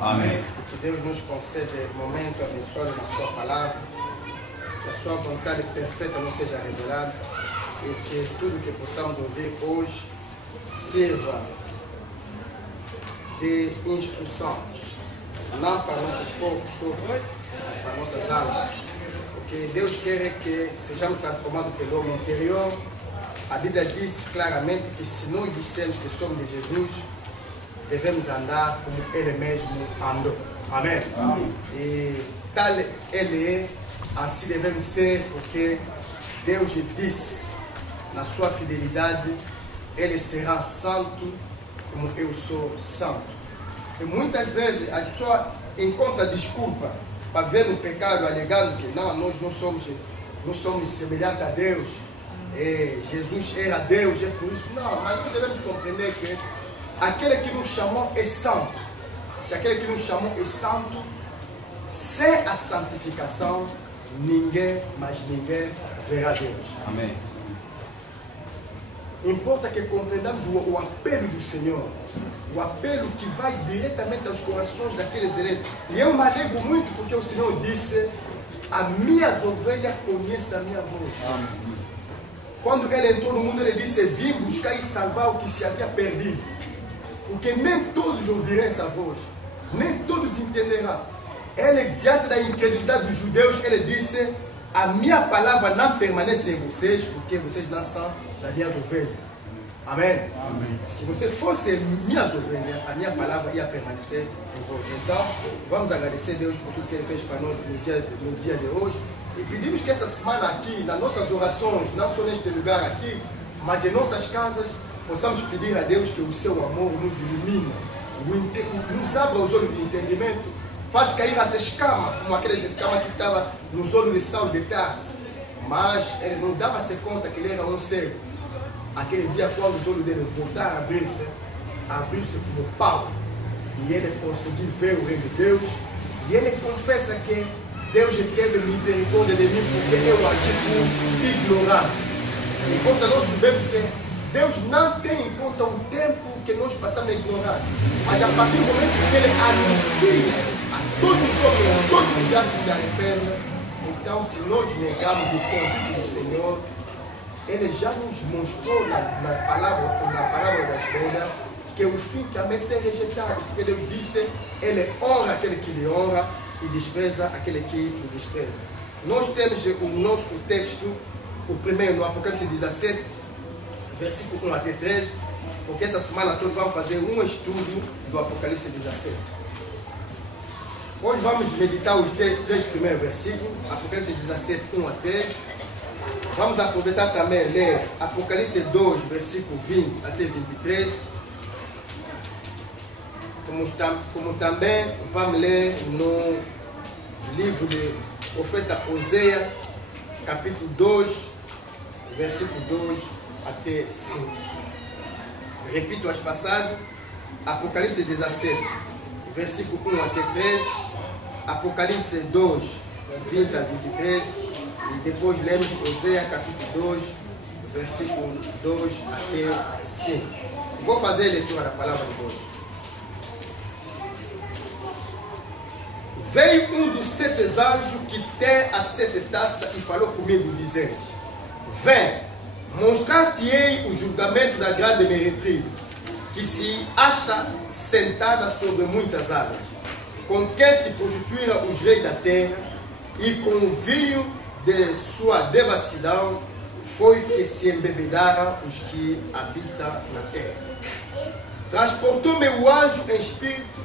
Amém. Que Deus nos concede momento abençoado na sua palavra, que a sua vontade perfeita nos seja revelada e que tudo que possamos ouvir hoje sirva de instrução, não para nossos corpos, para nossas almas. Porque Deus quer que sejamos transformados pelo homem interior. A Bíblia diz claramente que se nós dissermos que somos de Jesus, devemos andar como Ele mesmo andou. Amém? Amém. E tal Ele é, assim devemos ser, porque Deus disse na sua fidelidade, Ele será santo como eu sou santo. E muitas vezes a pessoa encontra desculpa para ver no pecado, alegando que não, nós não somos semelhantes a Deus. Jesus era Deus, é por isso. Não, mas nós devemos compreender que aquele que nos chamou é santo. Se aquele que nos chamou é santo, sem a santificação, ninguém verá Deus. Amém. Importa que compreendamos o apelo do Senhor, o apelo que vai diretamente aos corações daqueles eleitos. E eu me alegro muito porque o Senhor disse: as minhas ovelhas conhecem a minha voz. Amém. Quando Ele entrou no mundo, Ele disse: vim buscar e salvar o que se havia perdido. Porque nem todos ouvirão essa voz, nem todos entenderão. Ele, diante da incredulidade dos judeus, Ele disse: a minha palavra não permanece em vocês, porque vocês não são das minhas ovelhas. Amém? Amém. Se você fosse minhas ovelhas, a minha palavra ia permanecer em vós. Então, vamos agradecer a Deus por tudo que Ele fez para nós no dia de hoje. E pedimos que essa semana aqui, nas nossas orações, não só neste lugar aqui, mas em nossas casas, possamos pedir a Deus que o seu amor nos ilumine, nos abra os olhos de entendimento, faz cair as escamas, como aquelas escamas que estavam nos olhos de Saulo de Tarso. Mas ele não dava-se conta que ele era um cego. Aquele dia, quando os olhos dele voltaram a abrir-se como pau. E ele conseguiu ver o reino de Deus. E ele confessa que Deus teve misericórdia de mim porque eu agi por ignorância. Enquanto nós sabemos que Deus não tem em conta o tempo que nós passamos na ignorância. Mas a partir do momento que Ele anuncia a todos os homens, a todos os lugares que se arrependem, então se nós negarmos o convite do Senhor, Ele já nos mostrou na palavra da história que o fim também será rejeitado. Porque Deus disse: Ele honra aquele que lhe honra e despreza aquele que o despreza. Nós temos o nosso texto, o primeiro no Apocalipse 17, versículo 1 até 3, porque essa semana toda vamos fazer um estudo do Apocalipse 17. Hoje vamos meditar os três primeiros versículos, Apocalipse 17, 1 a 3. Vamos aproveitar também ler Apocalipse 2, versículo 20 até 23. Como também vamos ler no livro do profeta Oséias, capítulo 2, versículo 2 até 5. Repito as passagens: Apocalipse 17, versículo 1 até 3, Apocalipse 2, 20 a 23, e depois lemos Oséias, capítulo 2, versículo 2 até 5. Vou fazer a leitura da palavra de Deus. Veio um dos 7 anjos que tem as 7 taças e falou comigo, dizendo: vem, mostrar-te-ei o julgamento da grande meretriz, que se acha sentada sobre muitas águas, com quem se prostituíram os reis da terra, e com o vinho de sua devassidão foi que se embebedaram os que habitam na terra. Transportou-me o anjo em espírito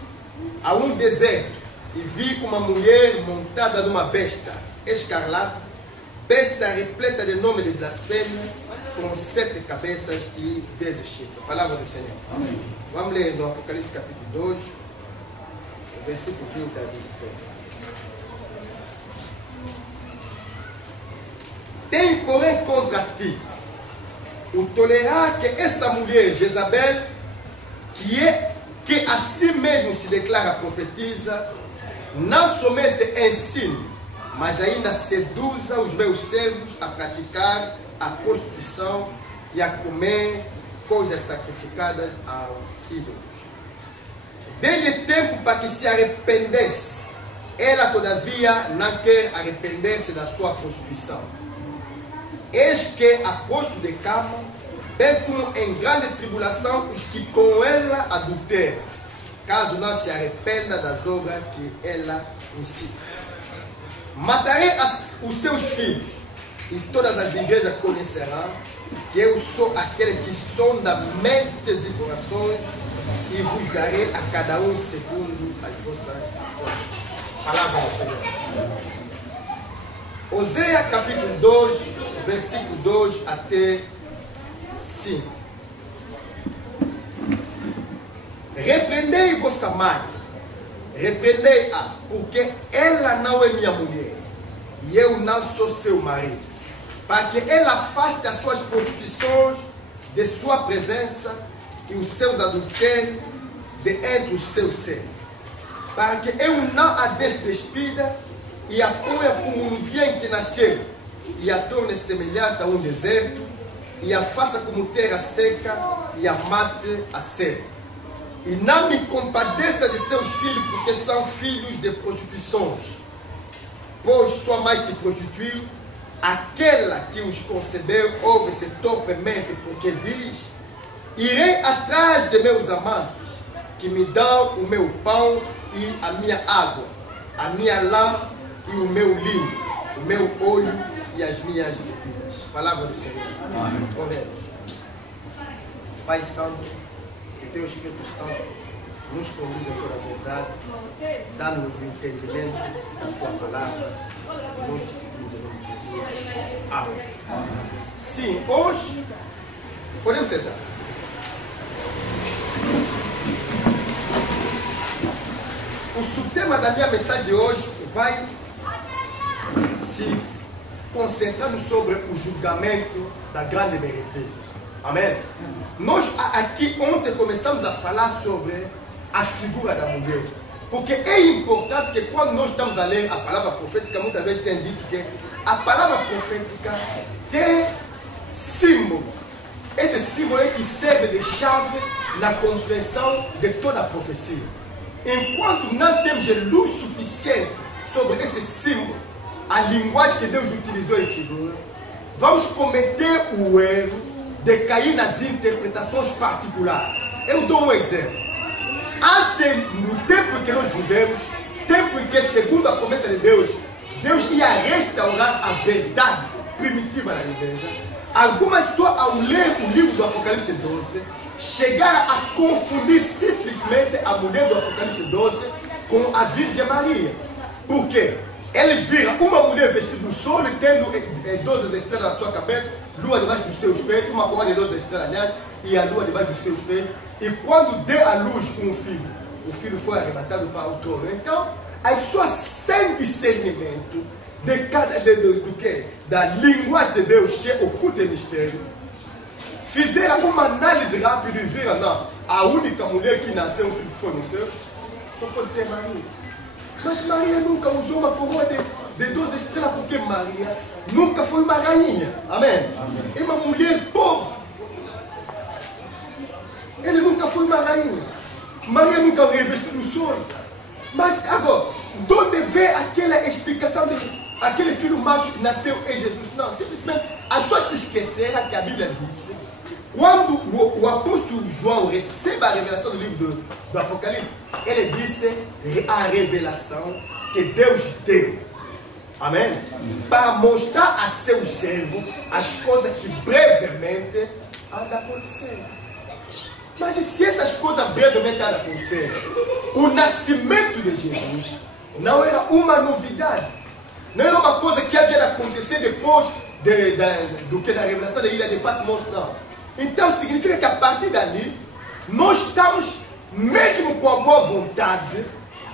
a um deserto, e vi uma mulher montada numa besta escarlate, besta repleta de nome de blasfêmia, com 7 cabeças e 10 chifres. Palavra do Senhor. Amém. Vamos ler no Apocalipse capítulo 2, versículo 20 a 23. Tem, porém, contra ti o tolerar que essa mulher, Jezabel, que a si mesmo se declara profetiza, não somente ensine, mas ainda seduza os meus servos a praticar a prostituição e a comer coisas sacrificadas aos ídolos. dê-lhe tempo para que se arrependesse. Ela, todavia, não quer arrepender-se da sua prostituição. Eis que a posto de cama, bem como em grande tribulação os que com ela adulteram, caso não se arrependa das obras que ela incita. Matarei os seus filhos, e todas as igrejas conhecerão que eu sou aquele que sonda mentes e corações, e vos darei a cada um segundo as vossas obras. Palavra do Senhor. Oséias capítulo 2, versículo 2 até 5. Repreendei vossa mãe, repreendei-a, porque ela não é minha mulher, e eu não sou seu marido, para que ela afaste as suas prostituições de sua presença e os seus adultérios de entre os seus seres, para que eu não a despida e a ponha como um dia em que nasceu, e a torne semelhante a um deserto, e a faça como terra seca, e a mate a sede. E não me compadeça de seus filhos, porque são filhos de prostituições. Pois sua mãe se prostituiu, aquela que os concebeu ouve-se torpemente, porque diz: irei atrás de meus amantes, que me dão o meu pão e a minha água, a minha lã e o meu linho, o meu olho e as minhas bebidas. Palavra do Senhor. Amém. Oremos. Pai Santo, que teu Espírito Santo nos conduza em toda a verdade, dá-nos o entendimento da tua palavra. Nós te pedimos em nome de Jesus. Amém. Sim, hoje podemos sentar. O subtema da minha mensagem de hoje vai se concentrando sobre o julgamento da grande mereteza. Amém? Nós aqui ontem começamos a falar sobre a figura da mulher. Porque é importante que quando nós estamos a ler a palavra profética, muitas vezes tem dito que a palavra profética tem símbolo. Esse símbolo é que serve de chave na compreensão de toda a profecia. Enquanto não temos luz suficiente sobre esse símbolo, a linguagem que Deus utilizou em figura, vamos cometer o erro de cair nas interpretações particulares. Eu dou um exemplo. No tempo em que nós vivemos, tempo em que, segundo a promessa de Deus, Deus ia restaurar a verdade primitiva da igreja, algumas pessoas, ao ler o livro do Apocalipse 12, chegaram a confundir simplesmente a mulher do Apocalipse 12 com a Virgem Maria. Por quê? Eles viram uma mulher vestida do sol e tendo 12 estrelas na sua cabeça, lua debaixo dos seus pés, uma coroa de 12 estrelas, aliás, e a lua debaixo dos seus pés. E quando deu à luz um filho, o filho foi arrebatado para o trono. Então, as pessoas sem discernimento da linguagem de Deus, que é oculta em mistério, fizeram uma análise rápida e viram: não, a única mulher que nasceu, um filho que foi no céu, só pode ser Maria. Mas Maria nunca usou uma coroa de 12 estrelas, porque Maria nunca foi uma rainha. Amém? Amém. É uma mulher pobre. Ele nunca foi uma rainha. Maria nunca revestiu o sol. Mas agora, de onde vem aquela explicação de aquele filho macho que nasceu em Jesus? Não, simplesmente as pessoas se esqueceram que a Bíblia disse, quando o apóstolo João recebe a revelação do livro do Apocalipse, ele disse a revelação que Deus deu. Amém? Para mostrar a seu servo as coisas que brevemente hão de acontecer. Mas se essas coisas brevemente hão de acontecer, o nascimento de Jesus não era uma novidade. Não era uma coisa que havia de acontecer depois do que da revelação da ilha de Patmos, não. Então significa que a partir dali, nós estamos, mesmo com a boa vontade,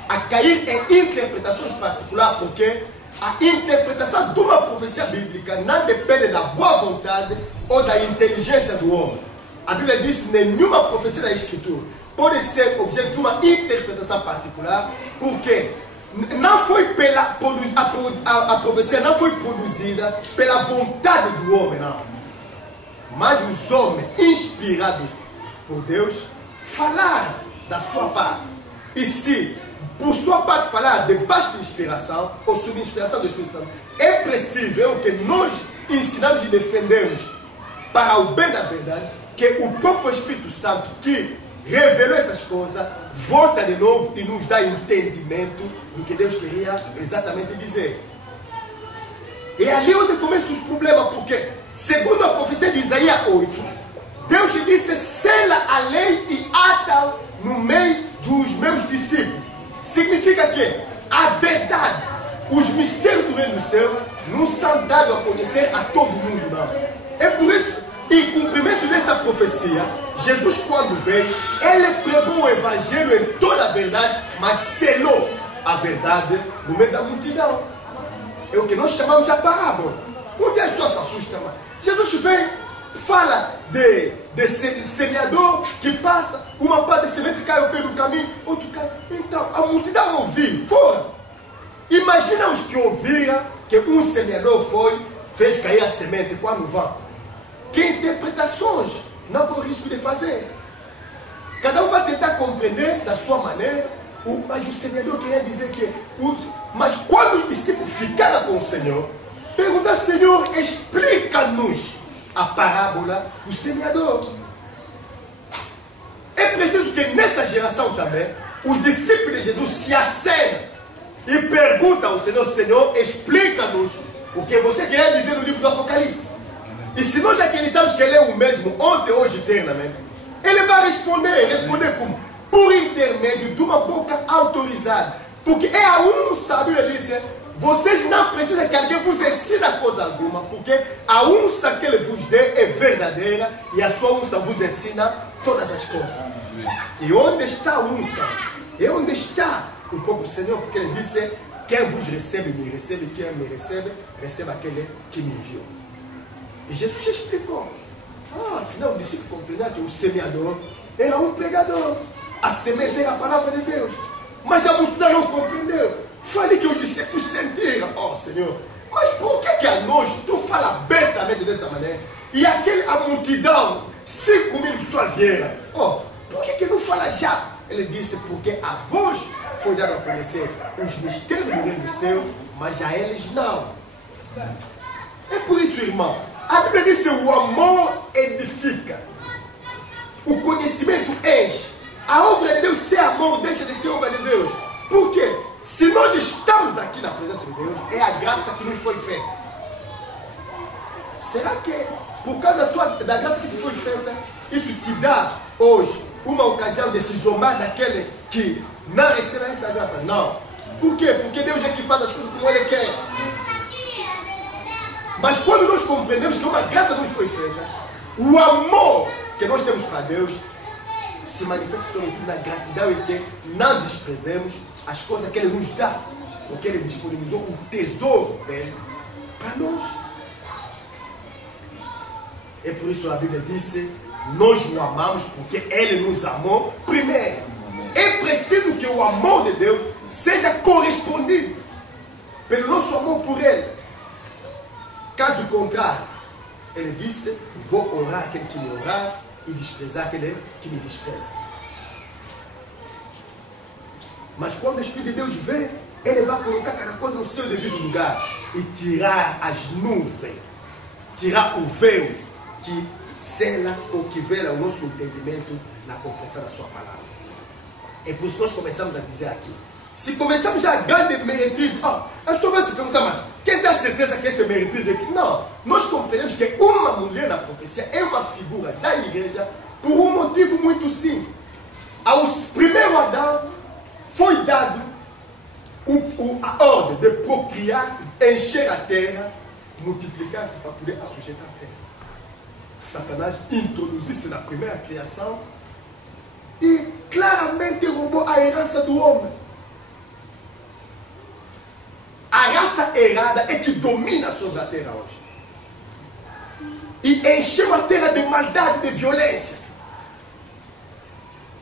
a cair em interpretações particulares, porque a interpretação de uma profecia bíblica não depende da boa vontade ou da inteligência do homem. A Bíblia diz que nenhuma profecia da Escritura pode ser objeto de uma interpretação particular, porque não foi a profecia não foi produzida pela vontade do homem, não. Mas os homens, inspirados por Deus, falaram da sua parte. ici, por sua parte, falar debaixo de inspiração, ou sob inspiração do Espírito Santo, é preciso, é o que nós ensinamos e defendemos para o bem da verdade, que o próprio Espírito Santo, que revelou essas coisas, volta de novo e nos dá entendimento do que Deus queria exatamente dizer. É ali onde começam os problemas, porque, segundo a profecia de Isaías 8, Deus disse: sela a lei e ata no meio dos meus discípulos. Significa que a verdade, os mistérios do reino do céu, não são dados a conhecer a todo mundo, não. É por isso, em cumprimento dessa profecia, Jesus, quando veio, ele pregou o evangelho em toda a verdade, mas selou a verdade no meio da multidão. É o que nós chamamos de parábola. Onde as pessoas se assustam, mas Jesus vem, fala de semeador que passa, uma parte de semente cai ao pé do caminho, outro cai. Então, a multidão ouviu, fora. Imagina os que ouviram que um semeador foi, fez cair a semente quando vão. Que interpretações não corre risco de fazer. Cada um vai tentar compreender da sua maneira, mas o semeador queria dizer que... Mas quando os discípulos ficaram com o Senhor, perguntaram: Senhor, explica-nos a parábola do semeador. É preciso que nessa geração também, os discípulos de Jesus se acenam e perguntam ao Senhor: Senhor, explica-nos o que você queria dizer no livro do Apocalipse. E se nós acreditamos que Ele é o mesmo ontem, hoje, eternamente, Ele vai responder como? Por intermédio de uma boca autorizada. Porque é a unção, a Bíblia diz: vocês não precisam que alguém vos ensine coisa alguma, porque a unção que Ele vos dê é verdadeira e a sua unção vos ensina todas as coisas. E onde está a unção? É onde está o próprio Senhor, porque Ele disse: quem vos recebe, me recebe, quem me recebe, recebe aquele que me enviou. E Jesus explicou. Afinal, o discípulo compreendeu que o semeador era um pregador. A semente era a palavra de Deus. Mas a multidão não compreendeu. Falei que os discípulos sentiram: Senhor, mas por que a nós tu fala abertamente dessa maneira? E a multidão, 5 mil pessoas vieram. Por que não fala já? Ele disse: porque a vós foi dado a conhecer os mistérios do reino do céu, mas a eles não. É por isso, irmão, a Bíblia diz: o amor edifica, o conhecimento enche. A obra de Deus, se é amor, deixa de ser obra de Deus. Por quê? Se nós estamos aqui na presença de Deus, é a graça que nos foi feita. Será que por causa da graça que te foi feita, isso te dá hoje uma ocasião de se zombar daquele que não recebe essa graça? Não. Por quê? Porque Deus é que faz as coisas como Ele quer. Mas quando nós compreendemos que uma graça nos foi feita, o amor que nós temos para Deus se manifesta sobretudo na gratidão e que não desprezemos as coisas que Ele nos dá, porque Ele disponibilizou o tesouro dele para nós. É por isso a Bíblia disse: nós o amamos porque Ele nos amou primeiro. É preciso que o amor de Deus seja correspondido pelo nosso amor por Ele. Caso contrário, Ele disse: vou honrar aquele que me honrar e desprezar aquele que me despreza. Mas quando o Espírito de Deus vem, Ele vai colocar cada coisa no seu devido lugar e tirar as nuvens, tirar o véu que sela ou que vela o nosso entendimento na compreensão da sua palavra. É por isso que nós começamos a dizer aqui. Se começamos a grande meretriz, a pessoa vai se perguntar: mas quem tem a certeza que essa meretriz aqui? Não, nós compreendemos que uma mulher na profecia é uma figura da igreja por um motivo muito simples. Ao primeiro Adão foi dado a ordem de procriar-se, encher a terra, multiplicar-se para poder assujeitar a terra. Satanás introduziu-se na primeira criação e claramente roubou a herança do homem. A raça errada é que domina sobre a terra hoje. E encheu a terra de maldade, de violência.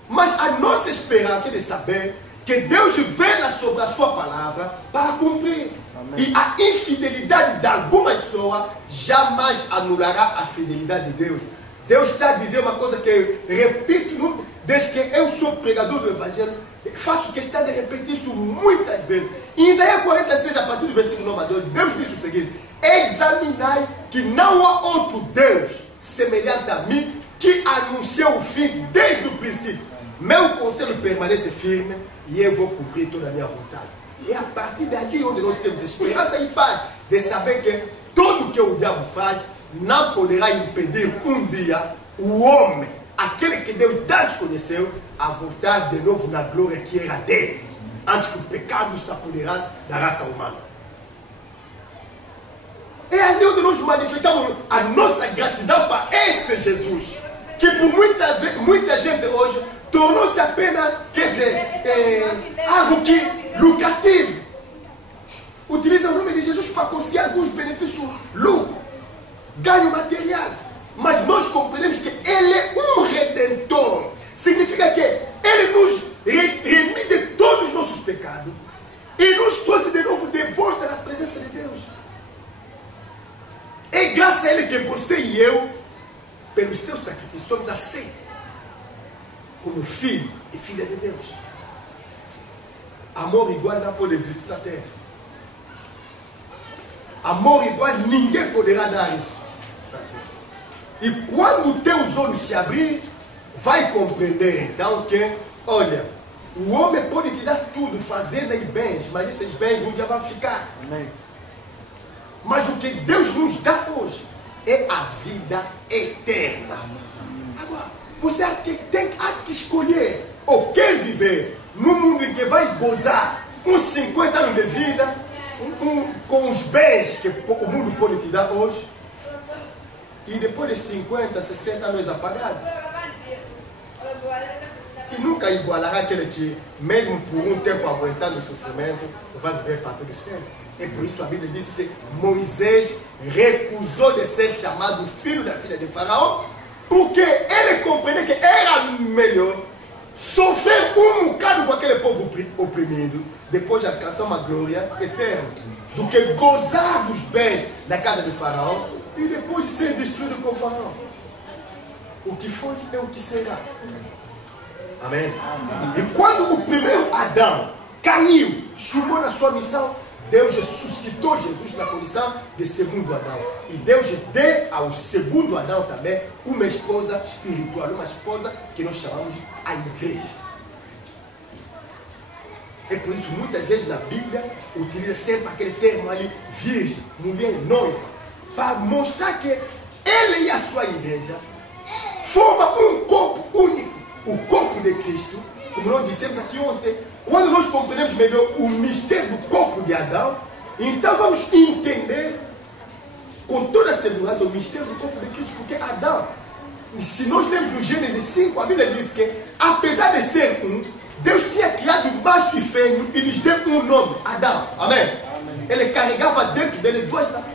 Mas a nossa esperança é de saber que Deus vela sobre a sua palavra para cumprir. Amém. E a infidelidade de alguma pessoa jamais anulará a fidelidade de Deus. Deus está a dizer uma coisa que eu repito, desde que eu sou pregador do Evangelho, faço questão de repetir isso muitas vezes. Em Isaías 46, a partir do versículo 9 a 12, Deus disse o seguinte: examinai que não há outro Deus semelhante a mim, que anunciou o fim desde o princípio. Meu conselho permanece firme e eu vou cumprir toda a minha vontade. E é a partir daqui onde nós temos esperança e paz de saber que tudo que o diabo faz não poderá impedir um dia o homem, aquele que Deus tanto conheceu, a voltar de novo na glória que era dele, antes que o pecado se apoderasse da raça humana. É ali onde nós manifestamos a nossa gratidão para esse Jesus, que por muita gente hoje tornou-se apenas, quer dizer, algo que lucrativo. Utiliza o nome de Jesus para conseguir alguns benefícios, lucro, ganho material. Mas nós compreendemos que Ele é um redentor. Significa que Ele nos remiu de todos os nossos pecados e nos trouxe de novo de volta na presença de Deus. É graças a Ele que você e eu, pelo seu sacrifício, somos aceitos como filho e filha de Deus. Amor igual não pode existir na terra. Amor igual ninguém poderá dar isso. E quando teus olhos se abrir, vai compreender então que, olha, o homem pode te dar tudo, fazenda e bens, mas esses bens um dia vão ficar. Amém. Mas o que Deus nos dá hoje é a vida eterna. Agora, você tem que escolher ou quer viver num mundo em que vai gozar uns 50 anos de vida com os bens que o mundo pode te dar hoje, e depois de 50, 60 anos apagado. E nunca igualará aquele que, mesmo por um tempo aguentando o sofrimento, vai viver para todo sempre. E por isso a Bíblia diz que Moisés recusou de ser chamado filho da filha de Faraó, porque ele compreendeu que era melhor sofrer um bocado com aquele povo oprimido, depois alcançar uma glória eterna, do que gozar dos bens da casa de Faraó e depois ser destruído com Faraó. O que foi é o que será. Amém? Amém. E quando o primeiro Adão caiu, chumbou na sua missão, Deus ressuscitou Jesus na condição de segundo Adão. E Deus deu ao segundo Adão também uma esposa espiritual, uma esposa que nós chamamos de a igreja. É por isso muitas vezes na Bíblia utiliza sempre aquele termo ali, virgem, mulher noiva, para mostrar que ele e a sua igreja formam um corpo único, o corpo de Cristo. Como nós dissemos aqui ontem, quando nós compreendemos melhor o mistério do corpo de Adão, então vamos entender com toda a segurança o mistério do corpo de Cristo, porque Adão, se nós lemos no Gênesis 5, a Bíblia diz que, apesar de ser um, Deus tinha criado macho e fêmea e lhes deu um nome, Adão. Amém? Amém. Ele carregava dentro dele duas naturezas.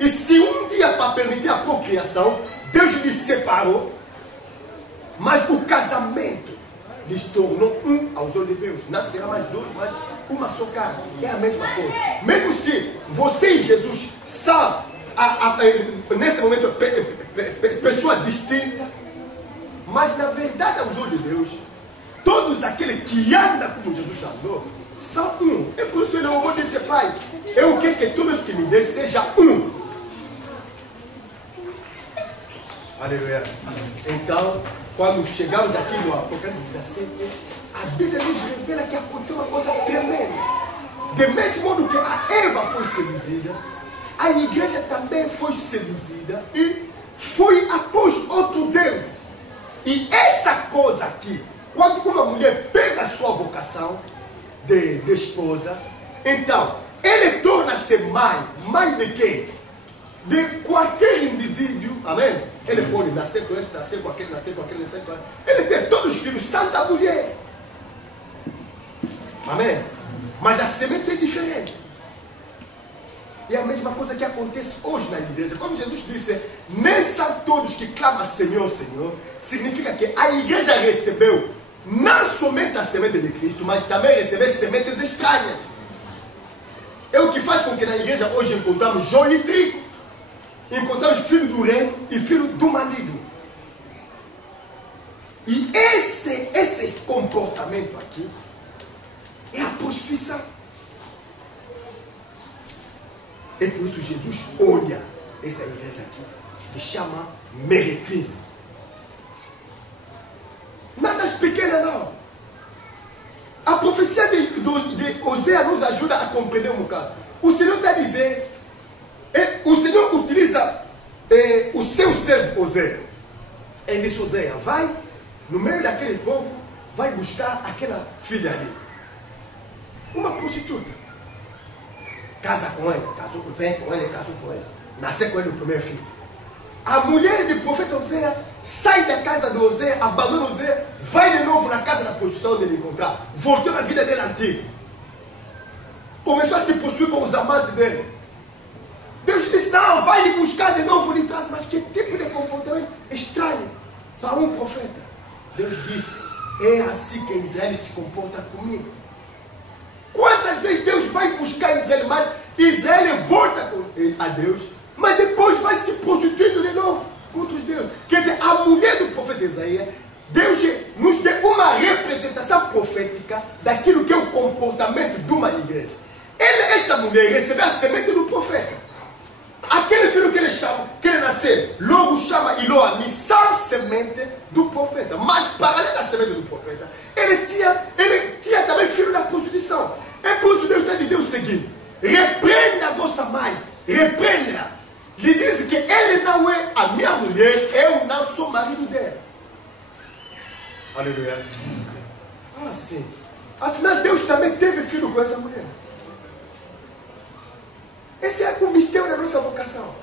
E se um dia, para permitir a procriação, Deus lhes separou, mas o casamento lhes tornou um aos olhos de Deus. Não será mais dois, mas uma só carne. É a mesma coisa. Mesmo se você e Jesus são, nesse momento, pessoas distintas, mas na verdade, aos olhos de Deus, todos aqueles que andam como Jesus andou, são um. É por isso ele orou e disse: Pai, eu quero que todos que me dêem sejam um. Aleluia. Então, quando chegamos aqui no Apocalipse 17, a Bíblia nos revela que aconteceu uma coisa tremenda. Do mesmo modo que a Eva foi seduzida, a igreja também foi seduzida e foi após outro Deus. E essa coisa aqui, quando uma mulher pega a sua vocação de esposa, então, ele torna-se mãe de quem? De qualquer indivíduo, amém? Ele pode nascer com esse, nascer com aquele, nascer com aquele, nascer com aquele. Ele tem todos os filhos, santa mulher. Amém? Mas a semente é diferente. E é a mesma coisa que acontece hoje na igreja. Como Jesus disse, nem são todos que clamam Senhor, Senhor. Significa que a igreja recebeu não somente a semente de Cristo, mas também recebeu sementes estranhas. É o que faz com que na igreja hoje encontramos joio e trigo. Encontramos filho do reino e filho do maligno. E esse comportamento aqui é a prostituição. E por isso Jesus olha essa igreja aqui e chama meretriz. Nada pequena não. A profecia de Osés nos ajuda a compreender um bocado. O Senhor está a dizer, o Senhor utiliza o seu servo Osés. Ele disse, Osés, vai no meio daquele povo, vai buscar aquela filha ali. Uma prostituta. Casa com ele, vem com ele, casou com ele. Nasceu com ele o primeiro filho. A mulher do profeta Osés sai da casa de Osés, abandona Osés, vai de novo na casa da prostituição dele encontrar. Voltou na vida dele antiga. Começou a se prostituir com os amantes dele. Deus disse, não, vai lhe buscar de novo, lhe traz. Mas que tipo de comportamento estranho para um profeta. Deus disse, é assim que Israel se comporta comigo. Quantas vezes Deus vai buscar Israel, mas Israel volta a Deus, mas depois vai se prostituindo de novo contra os deuses. Quer dizer, a mulher do profeta Isaías, Deus nos deu uma representação profética daquilo que é o comportamento de uma igreja. Essa mulher recebeu a semente do profeta. Aquele filho que ele chama, que ele nasceu, logo chama Iloami, sem semente do profeta. Mas para além da semente do profeta, ele tinha também filho da prostituição. É por isso que Deus está dizendo o seguinte: repreenda a vossa mãe, repreenda. Lhe diz que ele não é a minha mulher, eu não sou marido dela. Aleluia. Ah, sim. Afinal, Deus também teve filho com essa mulher. Esse é o mistério da nossa vocação.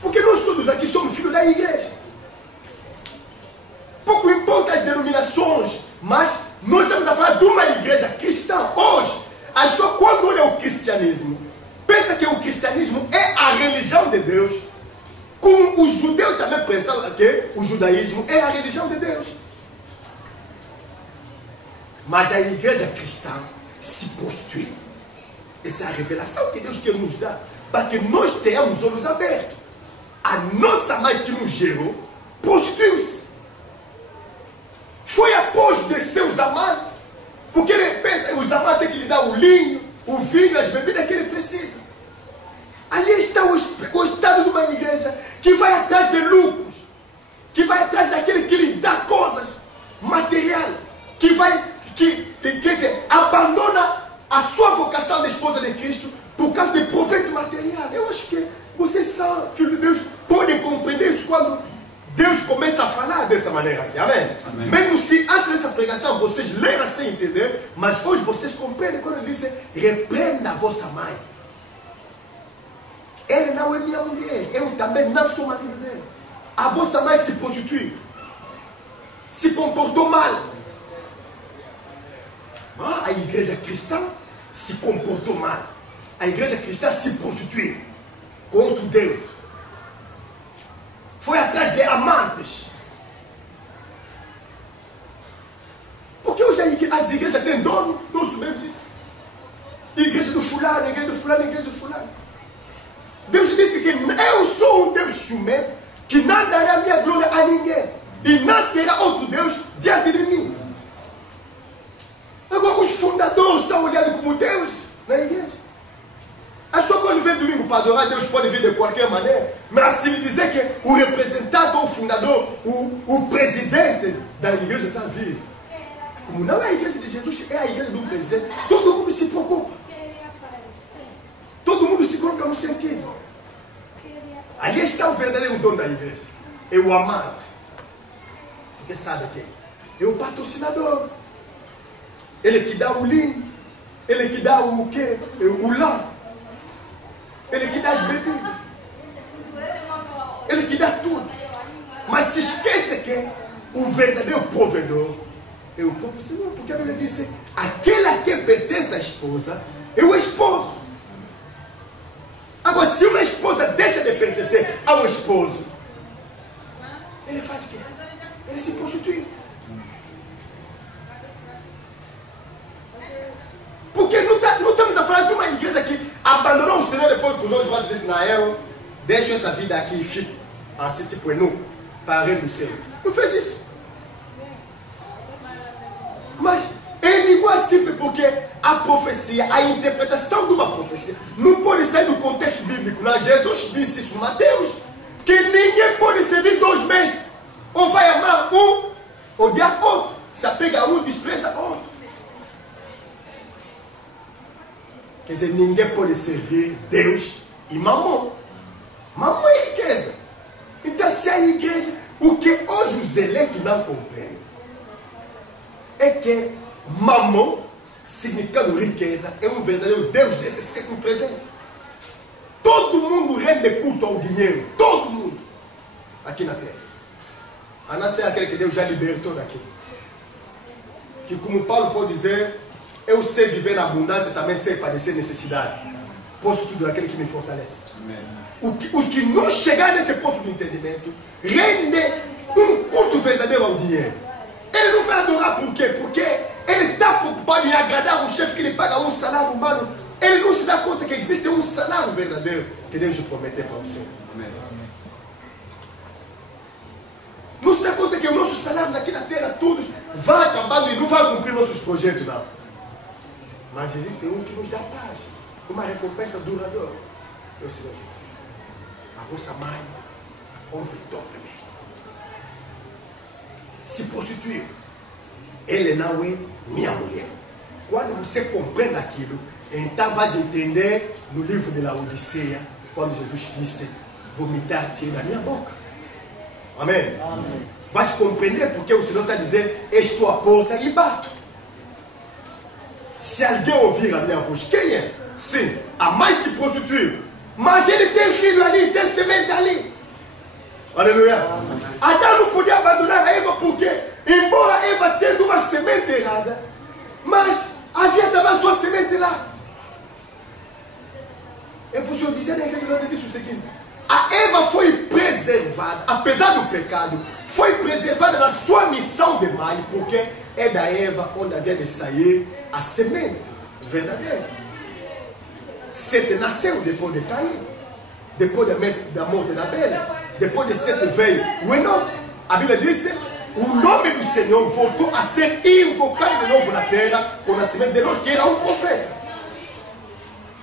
Porque nós todos aqui somos filhos da igreja. Pouco importa as denominações, mas nós estamos a falar de uma igreja cristã. Hoje, a pessoa quando olha o cristianismo, pensa que o cristianismo é a religião de Deus, como os judeus também pensavam que o judaísmo é a religião de Deus. Mas a igreja cristã se prostitui. Essa é a revelação que Deus quer nos dar, para que nós tenhamos olhos abertos. A nossa mãe que nos gerou prostituiu-se. Foi após de seus amantes, porque ele pensa que os amantes têm que lhe dar o linho, o vinho, as bebidas que ele precisa. Ali está o estado de uma igreja que vai atrás de lucros, que vai atrás daquele que lhe dá coisas, material, que quer dizer, abandona a sua vocação de esposa de Cristo por causa de proveito material. Eu acho que vocês são, filhos de Deus, podem compreender isso quando Deus começa a falar dessa maneira aqui. Amém? Amém. Mesmo se antes dessa pregação vocês leram sem entender, mas hoje vocês compreendem quando ele diz: repreenda a vossa mãe. Ele não é minha mulher, eu também não sou marido dele. A vossa mãe se prostituiu, se comportou mal. A igreja cristã se comportou mal. A igreja cristã se prostituiu contra Deus. Foi atrás de amantes. Porque hoje as igrejas têm dono, nós sabemos isso. Igreja do fulano, igreja do fulano, igreja do fulano. Deus disse que eu sou um Deus ciumento, que não dará minha glória a ninguém, e não terá outro Deus diante de mim. Agora os fundadores são olhados como Deus na igreja. A pessoa quando vem domingo para adorar, Deus pode vir de qualquer maneira, mas se lhe dizer que o representante, o fundador, o presidente da igreja está vindo, como não é a igreja de Jesus, é a igreja do presidente, todo mundo se preocupa. Todo mundo se coloca no sentido. Ali está o verdadeiro dono da igreja. É o amante. Porque sabe quem? É o patrocinador. Ele que dá o linho. Ele que dá o quê? O lã. Ele que dá as bebidas. Ele que dá tudo. Mas se esquece que o verdadeiro provedor é o próprio Senhor. Porque a Bíblia diz: aquele a quem pertence a esposa é o esposo. Agora, se uma esposa deixa de pertencer ao esposo, ele faz o quê? Ele se prostitui. Porque não estamos a falar de uma igreja que abandonou o Senhor depois que os outros vão dizer: não, eu deixo essa vida aqui e fico assim, tipo, nu, para reino do céu. Não fez isso. a profecia, a interpretação de uma profecia, não pode sair do contexto bíblico. Não, Jesus disse isso em Mateus, que ninguém pode servir dois mestres. Ou vai amar um, odiar outro. Se apega a um, despreza outro. Quer dizer, ninguém pode servir Deus e mamão. Mamão é riqueza. Então, se a igreja, o que hoje os eleitos não compreendem, é que mamão, significando riqueza, é um verdadeiro Deus desse século presente. Todo mundo rende culto ao dinheiro. Todo mundo. Aqui na terra. A não ser aquele que Deus já libertou daquilo. Que como Paulo pode dizer, eu sei viver na abundância, também sei padecer necessidade. Posso tudo aquele que me fortalece. Amém. O que não chegar nesse ponto de entendimento, rende um culto verdadeiro ao dinheiro. Ele não vai adorar por quê? Porque ele está preocupado em agradar um chefe que lhe paga um salário humano. Ele não se dá conta que existe um salário verdadeiro que Deus prometeu para você. Amém. Não se dá conta que os nossos salários aqui na terra, todos, vão acabando e não vão cumprir nossos projetos, não. Mas existe um que nos dá paz, uma recompensa duradoura. É o Senhor Jesus. A vossa mãe ouve dobremente. Se prostituiu. Ele não é minha mulher. Quando você compreende aquilo, então vai entender no livro de Laodiceia, quando Jesus disse, vomitar-te da minha boca. Amém? Amém. Vai compreender porque o Senhor está dizendo, estou à porta e bato. Se alguém ouvir a minha voz, quem é? Sim, a mãe se prostituiu. Mas ele tem filho ali, tem semente ali. Aleluia. Amém. Adão não podia abandonar a Eva porque, embora Eva tendo uma semente errada, mas havia também a sua semente lá. É por isso que eu dizia na igreja, eu disse o seguinte, a Eva foi preservada, apesar do pecado, foi preservada na sua missão de mãe, porque é da Eva onde havia de sair a semente verdadeira. Sete nasceu depois de Caim, depois da morte de Abel, depois de Sete veio o Enoque. A Bíblia diz, o nome do Senhor voltou a ser invocado de novo na terra com o nascimento de Enoque, que era um profeta.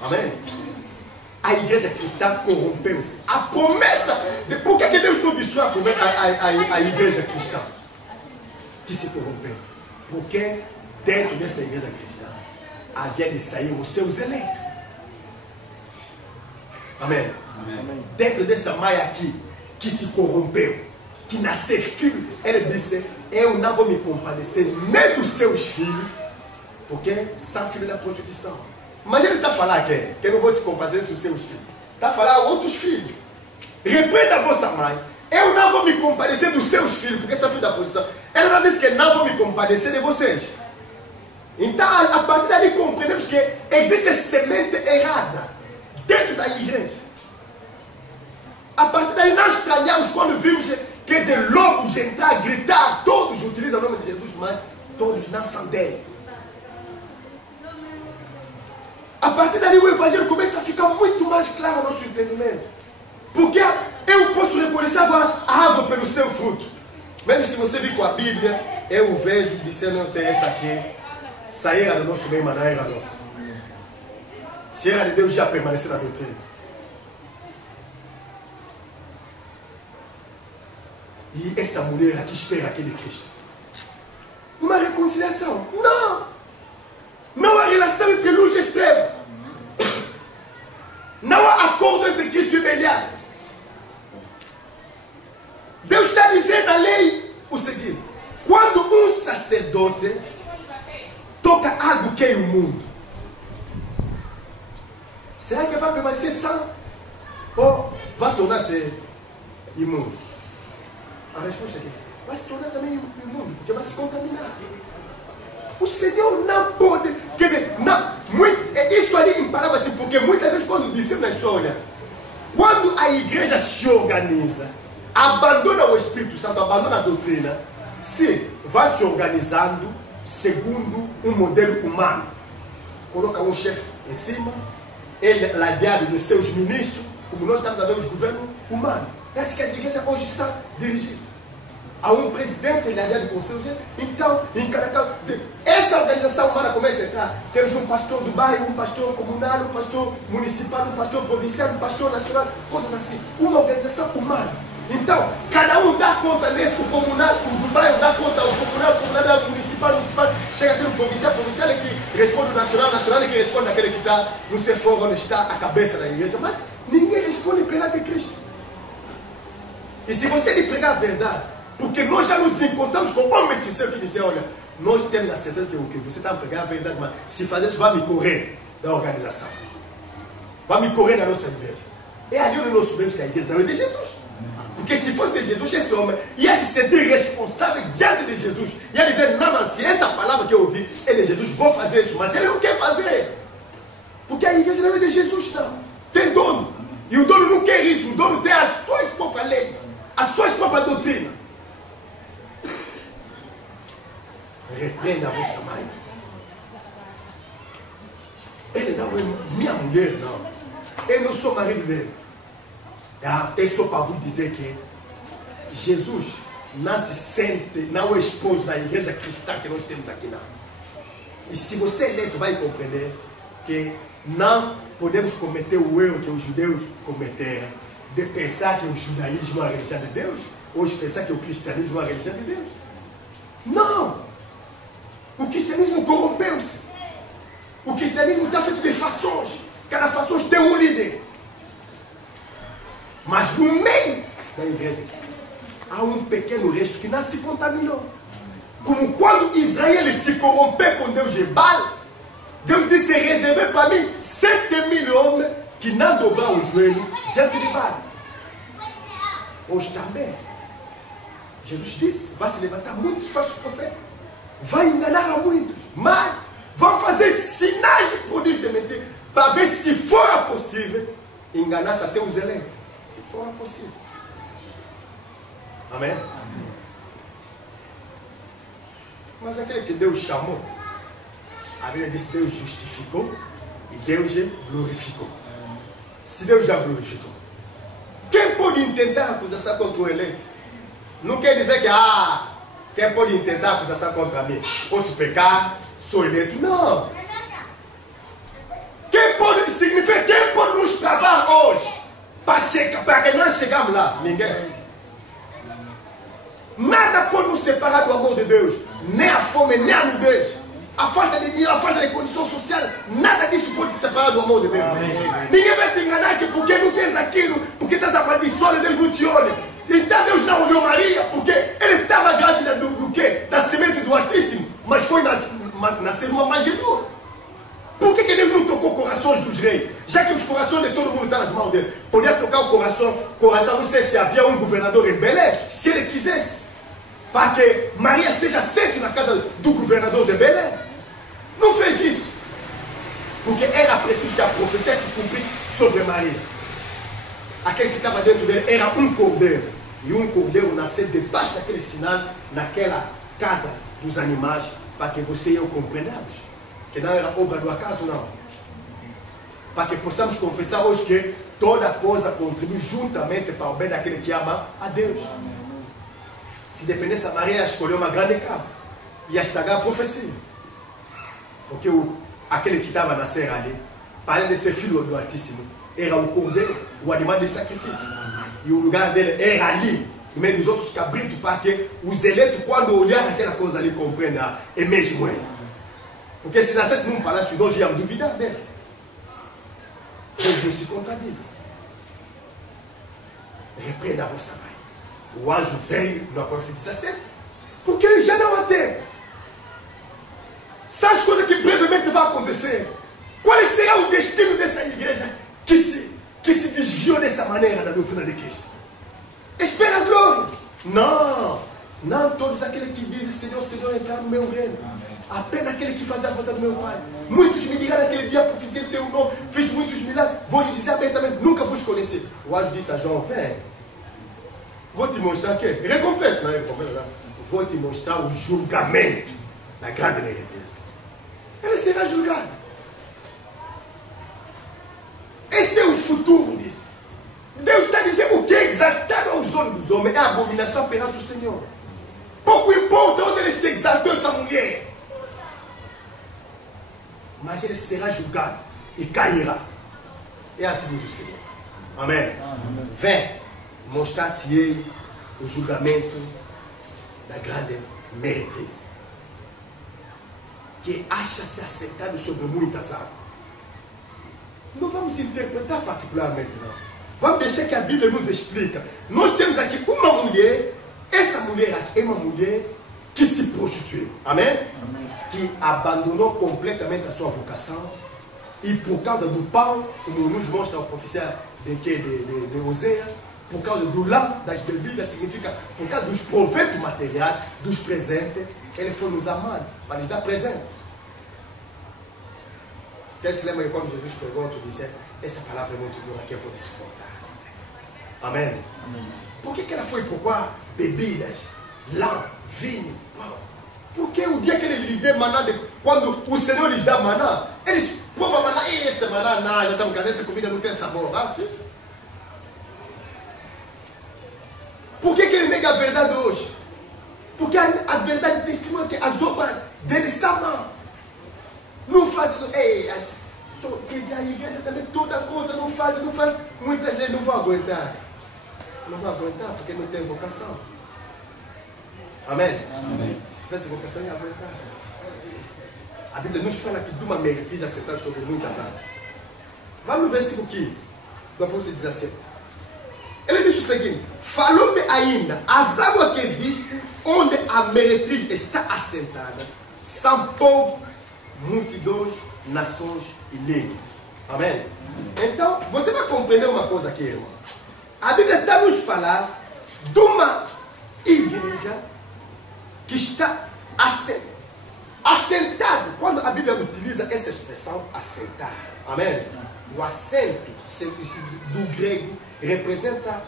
Amém? A igreja cristã corrompeu-se. A promessa, por que Deus não destrói a igreja cristã que se corrompeu? Porque dentro dessa igreja cristã havia de sair os seus eleitos. Amém? Amém. Dentro dessa mãe aqui que se corrompeu, que nasceu filho, ele disse, eu não vou me compadecer nem dos seus filhos, porque são filhos da prostituição. Mas ele está falando que eu não vou se compadecer dos seus filhos. Está falando outros filhos. Repreenda a vossa mãe. Eu não vou me compadecer dos seus filhos, porque são filhos da prostituição. Ela não disse que não vou me compadecer de vocês. Então, a partir dali compreendemos que existe semente errada dentro da igreja. A partir daí nós estranhamos quando vimos, quer dizer, lobos entrar, gritar, todos utilizam o nome de Jesus, mas todos não são dele. A partir daí o evangelho começa a ficar muito mais claro ao nosso entendimento. Porque eu posso reconhecer a árvore pelo seu fruto. Mesmo se você vir com a Bíblia, eu vejo dizendo, não sei, essa aqui, sair do nosso bem, mas não era nosso. Se era de Deus, já permanecer na doutrina. E essa mulher aqui espera aquele Cristo. Uma reconciliação. Não! Não há relação entre luz e treva. Não há acordo entre Cristo e Belial. Deus está dizendo na lei o seguinte: quando um sacerdote toca algo que é imundo, será que vai permanecer sã? Ou vai tornar-se imundo? A resposta aqui: vai se tornar também imundo, porque vai se contaminar. O Senhor não pode, quer dizer, não, isso ali em palavras assim, porque muitas vezes quando dizemos na sua olha, quando a igreja se organiza, abandona o Espírito Santo, abandona a doutrina, se vai se organizando segundo um modelo humano. Coloca um chefe em cima, ele ladeado dos seus ministros, como nós estamos a ver os governos humanos. É assim que as igrejas hoje são dirigidas. Há um presidente ladeado com seus. Então, em cada essa organização humana começa a entrar. Temos um pastor do bairro, um pastor comunal, um pastor municipal, um pastor provincial, um pastor nacional, coisas assim. Uma organização humana. Então, cada um dá conta nesse, o comunal, o do bairro dá conta, o comunal dá o municipal, chega a ter o provincial é que responde o nacional é que responde aquele que está no sefor onde está a cabeça da igreja. Mas ninguém responde perante Cristo. E se você lhe pregar a verdade, porque nós já nos encontramos com homens sinceros que dizem, olha, nós temos a certeza que o que você está a pregar a verdade, mas se fazer isso vai me correr da organização. Vai me correr da nossa igreja. É ali onde nós sabemos que a igreja não é de Jesus. Porque se fosse de Jesus, esse homem ia se sentir responsável diante de Jesus. Ia dizer, não, se essa palavra que eu ouvi é de Jesus, vou fazer isso. Mas ele não quer fazer. Porque a igreja não é de Jesus, não. Tem dono. E o dono não quer isso. O dono tem as suas próprias leis, as suas próprias doutrinas. Repreenda a vossa mãe. Ele não é minha mulher, não. Eu não sou marido dele. É só para vos dizer que Jesus não se sente, não é esposo da igreja cristã que nós temos aqui, não. E se você ler, tu vai compreender que não podemos cometer o erro que os judeus cometeram de pensar que o judaísmo é a religião de Deus, ou de pensar que o cristianismo é a religião de Deus. Não! O cristianismo corrompeu-se. O cristianismo está feito de fações. Cada fação tem um líder. Mas no meio da igreja há um pequeno resto que não se contaminou. Como quando Israel se corrompeu com Deus de Baal, Deus disse, reservei para mim 7.000 homens que não dobraram o joelho diante de Baal. Hoje também, Jesus disse, vai se levantar muitos falsos profetas, vai enganar a muitos, mas vão fazer sinais de prodígio de mentir, para ver se for possível enganar até os eleitos. Se for possível. Amém? Amém? Mas aquele que Deus chamou, a Bíblia diz que Deus justificou e Deus glorificou. Se Deus já glorificou, quem pode intentar acusação contra o eleito? Não quer dizer que, quem pode intentar acusação contra mim? Posso pecar, sou eleito? Não. Quem pode significar, quem pode nos travar hoje? Para que nós chegamos lá, ninguém. Nada pode nos separar do amor de Deus. Nem a fome, nem a nudez. A falta de dinheiro, a falta de condição social. Nada disso pode te separar do amor de Deus. Ninguém vai te enganar que porque não tens aquilo, porque estás a maldição, Deus não te olha. Então Deus não olhou Maria, porque ele estava grávida do quê? Da semente do Altíssimo. Mas foi nascer uma manjedoura. Por que Deus não tocou corações dos reis? Já que os corações de todo mundo estão nas mãos dele. Podia tocar o coração, não sei se havia um governador em Belém, se ele quisesse. Para que Maria seja sempre na casa do governador de Belém. Não fez isso. Porque era preciso que a profecia se cumprisse sobre Maria. Aquele que estava dentro dele era um cordeiro. E um cordeiro nasceu debaixo daquele sinal, naquela casa dos animais, para que você e eu compreendamos. Que não era obra do acaso, não. Para que possamos confessar hoje que toda coisa contribui juntamente para o bem daquele que ama a Deus. Se dependesse da Maria, escolheu uma grande casa. Ia estragar a profecia. Porque aquele que estava a nascer ali, para ele ser filho do Altíssimo, era o cordeiro, o animal de sacrifício. E o lugar dele era ali, no meio dos outros cabritos, para que os eleitos, quando olharem aquela coisa ali, compreendam, é mesmo ele. Porque se nascesse num palácio, nós íamos duvidar dele. Deus não se contradiz. Repreenda a vossa mãe. O anjo veio no Apocalipse 17, porque ele já não há tempo. Sabe as coisas que brevemente vão acontecer? Qual será o destino dessa igreja que se desviou dessa maneira da doutrina de Cristo? Espera a glória. Não todos aqueles que dizem Senhor, Senhor, entrar no meu reino. Apenas aquele que faz a vontade do meu Pai. Muitos me dirão naquele dia, profetizei teu nome, fiz muitos milagres. Vou lhe dizer abertamente, nunca vos conheci. O anjo disse a João, vem. Vou te mostrar o quê? Recompensa, não é recompensa, não. Vou te mostrar o julgamento da grande negritude. Ele será julgado. Esse é o futuro disso. Deus está dizendo o que é exaltado aos olhos dos homens é a abominação perante o Senhor. Pouco importa onde ele se exaltou essa mulher. mas ele será julgado e cairá. E assim diz o Senhor. Amém. Vem mostrar-te-ei o julgamento da grande meretriz, que acha-se assentado sobre muitas águas. Não vamos interpretar particularmente, não. Vamos deixar que a Bíblia nos explica. Nós temos aqui uma mulher, essa mulher aqui é uma mulher que se prostituiu. Amém? Amém. Que abandonou completamente a sua vocação e por causa do pão, como nos mostra a profecia de Osea, por causa do lã, das bebidas, significa por causa dos proventos materiais, dos presentes, ele foi nos amando para nos dar presente. Quem se lembra de quando Jesus pregou, tu disse, essa palavra é muito dura, quem pode suportar? Amém? Amém. Por que ela foi procurar bebidas, lã, vinho, pão? Porque o dia que ele lhe deu maná, quando o Senhor lhes dá maná, eles provam maná, e esse maná, não, já estamos casados, essa comida não tem sabor. Ah, sim. Por que ele nega a verdade hoje? Porque a verdade testemunha que as obras dele são mal. Não faz. Quer dizer, a igreja também toda coisa não faz. Muitas vezes não vão aguentar. Não vão aguentar porque não tem vocação. Amém? Amém. Se tivesse vocação, ia aguentar. A Bíblia nos fala aqui de uma meretriz assentada sobre muitas águas. Vamos no versículo 15 do Apocalipse 17. Ele disse o seguinte: falou-me ainda, as águas que viste, onde a meretriz está assentada, são povo, multidões, nações e línguas. Amém? Então, você vai compreender uma coisa aqui, irmão. A Bíblia está nos falar de uma igreja que está assentada. Quando a Bíblia utiliza essa expressão, assentar, amém? O assento do grego representa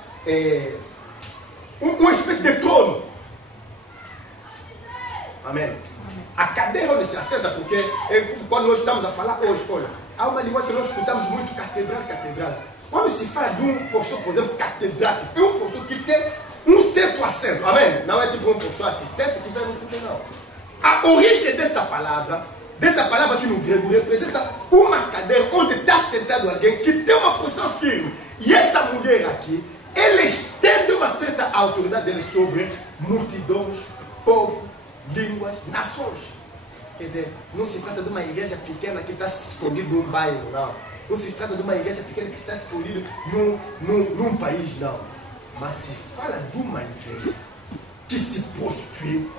uma espécie de trono. Amém? A cadeira onde se assenta, porque quando nós estamos a falar hoje, olha, há uma linguagem que nós escutamos muito, catedral. Quando se fala de um professor, por exemplo, catedrático, é um professor que tem um certo assento, amém? Não é tipo um professor assistente que vai no centro, não. A origem dessa palavra aqui no grego, representa uma cadeira onde está sentado alguém que tem uma posição firme. E essa mulher aqui, ela estende uma certa autoridade dele sobre multidões, povo, línguas, nações. Quer dizer, não se trata de uma igreja pequena que está escondida num bairro, não. Não se trata de uma igreja pequena que está escondida num país, não. Mas se fala de uma igreja que se prostituiu,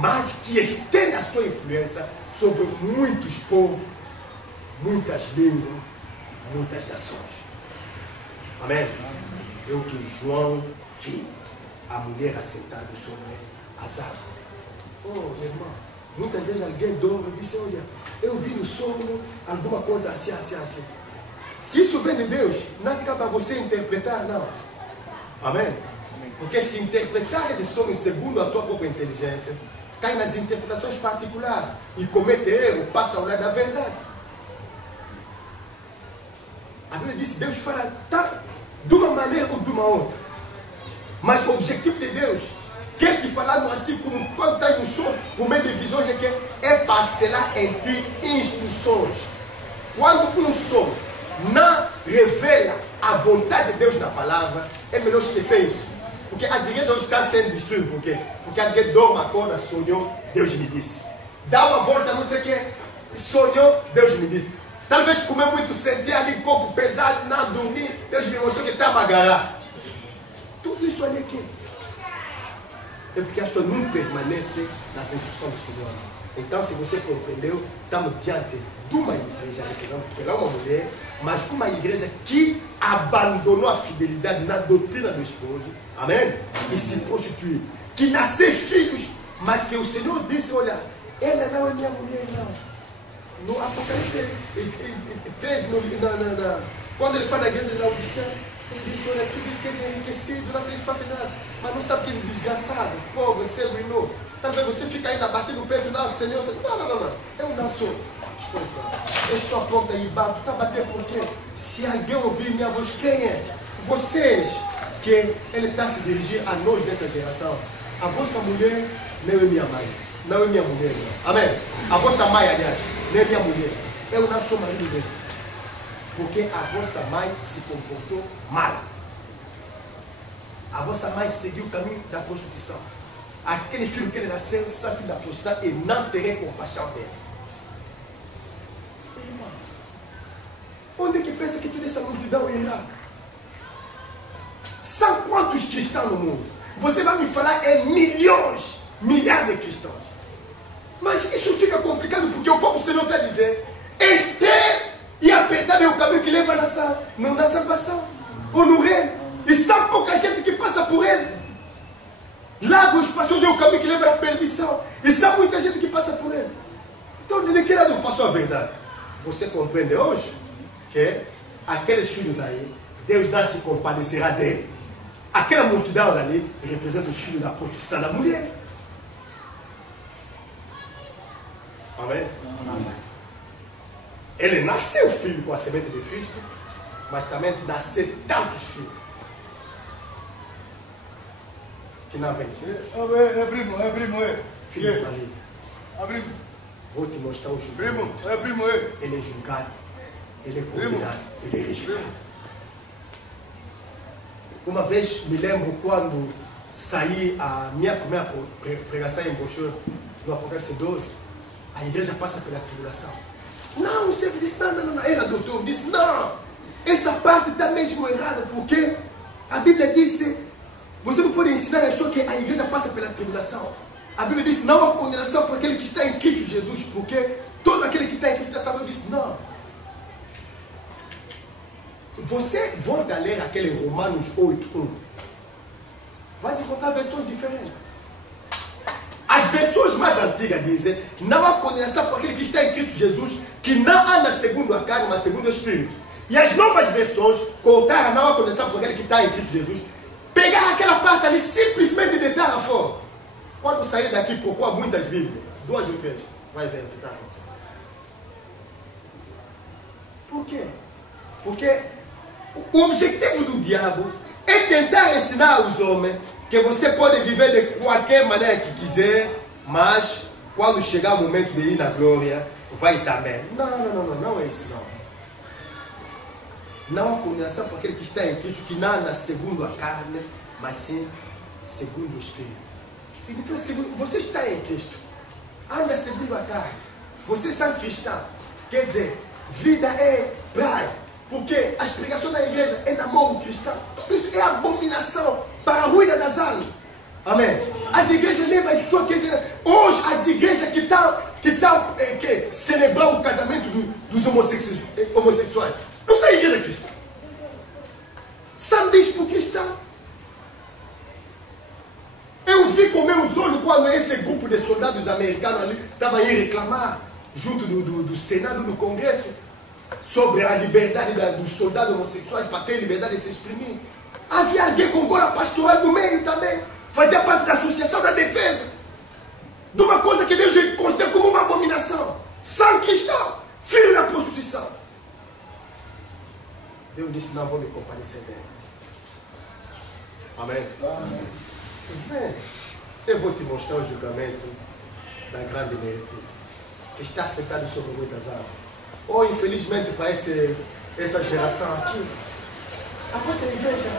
mas que estende a sua influência sobre muitos povos, muitas línguas, muitas nações. Amém? É o que João viu, a mulher assentada sobre as águas. Oh, meu irmão, muitas vezes alguém dorme e diz, olha, eu vi no sonho alguma coisa assim. Se isso vem de Deus, não cabe a você interpretar, não. Amém? Porque se interpretar esse sonho segundo a tua própria inteligência, cai nas interpretações particulares e comete erro, passa ao lado da verdade. A Bíblia diz que Deus fala de uma maneira ou de uma outra. Mas o objetivo de Deus, quer te falar assim como quando está no sonho, por meio de visões, é parcelar em ti instruções. Quando um sonho não revela a vontade de Deus na palavra, é melhor esquecer isso. Porque as igrejas hoje estão sendo destruídas. Por quê? Porque alguém dorme, acorda, sonhou, Deus me disse. Dá uma volta, não sei o quê, sonhou, Deus me disse. Talvez comer muito, sentir ali corpo pesado, não dormir, Deus me mostrou que está a agarrar. Tudo isso ali aqui. É porque a pessoa não permanece nas instruções do Senhor. Então, se você compreendeu, estamos diante de uma igreja, representando pela uma mulher, mas uma igreja que abandonou a fidelidade na doutrina do esposo, amém? E se prostituiu, que nasceu filhos, mas que o Senhor disse, olha, ela não é minha mulher, não. No Apocalipse 3, quando ele fala na igreja de Laodiceia, ele disse, olha, tu diz que és enriquecido, não tem falta de nada, mas não sabe que és desgraçado, pobre, cego e nu. Talvez você fica ainda batendo o peito, não, Senhor, não, eu não sou. Eu estou pronto aí, bato, está batendo por quê? Se alguém ouvir minha voz, quem é? Vocês, que ele está se dirigir a nós dessa geração. A vossa mulher não é minha mãe, não é minha mulher, não. Amém? A vossa mãe, aliás, não é minha mulher. eu não sou marido dele. Porque a vossa mãe se comportou mal. A vossa mãe seguiu o caminho da prostituição. Aquele filho que ele nasceu, seu filho da prostituição, e não terei compaixão dele. Irmão, onde é que pensa que toda essa multidão irá? São quantos cristãos no mundo? Você vai me falar milhões, milhares de cristãos. Mas isso fica complicado porque o próprio Senhor está dizendo: Esther e apertar é o caminho que leva na salvação, ou no reino. E sabe pouca gente que passa por ele. Lábios passados é o caminho que leva à perdição. E sabe muita gente que passa por ele. Então, de que lado passou a verdade? Você compreende hoje que aqueles filhos aí, Deus não se compadecerá dele. Aquela multidão ali representa os filhos da prostituição da mulher. Amém? Amém. Ele nasceu filho com a semente de Cristo, mas também nasceu tantos filhos que não vem. É primo. Filho do maligno. Primo. Vou te mostrar o Primo. Ele é julgado, ele é condenado, ele é rejeitado. Uma vez me lembro quando saí a minha primeira pregação em Bochor, no Apocalipse 12, a igreja passa pela tribulação. Não, o Senhor disse, não, era doutor, disse, não, essa parte está mesmo errada, porque a Bíblia disse, você não pode ensinar a pessoa que a igreja passa pela tribulação. A Bíblia diz, não há condenação para aquele que está em Cristo Jesus, porque todo aquele que está em Cristo está salvo. Eu disse, não. Você volta a ler aquele Romanos 8:1. Vai encontrar versões diferentes. As versões mais antigas dizem, não há condenação para aquele que está em Cristo Jesus, que não anda segundo a carne, mas segundo o Espírito. E as novas versões contaram, não há condenação para aquele que está em Cristo Jesus. Pegar aquela parte ali, simplesmente deitar fora. Quando sair daqui, procura muitas Bíblias, 2 ou 3, vai ver o que está acontecendo. Por quê? Porque o objetivo do diabo é tentar ensinar aos homens que você pode viver de qualquer maneira que quiser, mas quando chegar o momento de ir na glória, vai estar bem. Não é isso não. Não há condenação para aquele que está em Cristo, que não anda segundo a carne, mas sim segundo o Espírito. Significa, você está em Cristo, anda segundo a carne, você é um cristão, quer dizer, vida é praia, porque as pregações da igreja é namoro cristão, tudo isso é abominação para a ruína das almas. Amém? As igrejas levam a pessoa, quer dizer, hoje as igrejas que estão celebrando o casamento dos homossexuais, não são igreja cristã, são bispo cristão. Eu vi com meus olhos quando esse grupo de soldados americanos ali estava aí reclamar junto do Senado, do Congresso, sobre a liberdade dos soldados homossexuais para ter liberdade de se exprimir. Havia alguém com gola pastoral no meio também, fazia parte da Associação da Defesa, de uma coisa que Deus considera como uma abominação. São cristão, filho da prostituição. Deus disse, não vou me compadecer dele. Amém? Amém. Vem, eu vou te mostrar o julgamento da grande meretriz, que está sentado sobre muitas águas. Ou infelizmente para essa geração aqui, a vossa igreja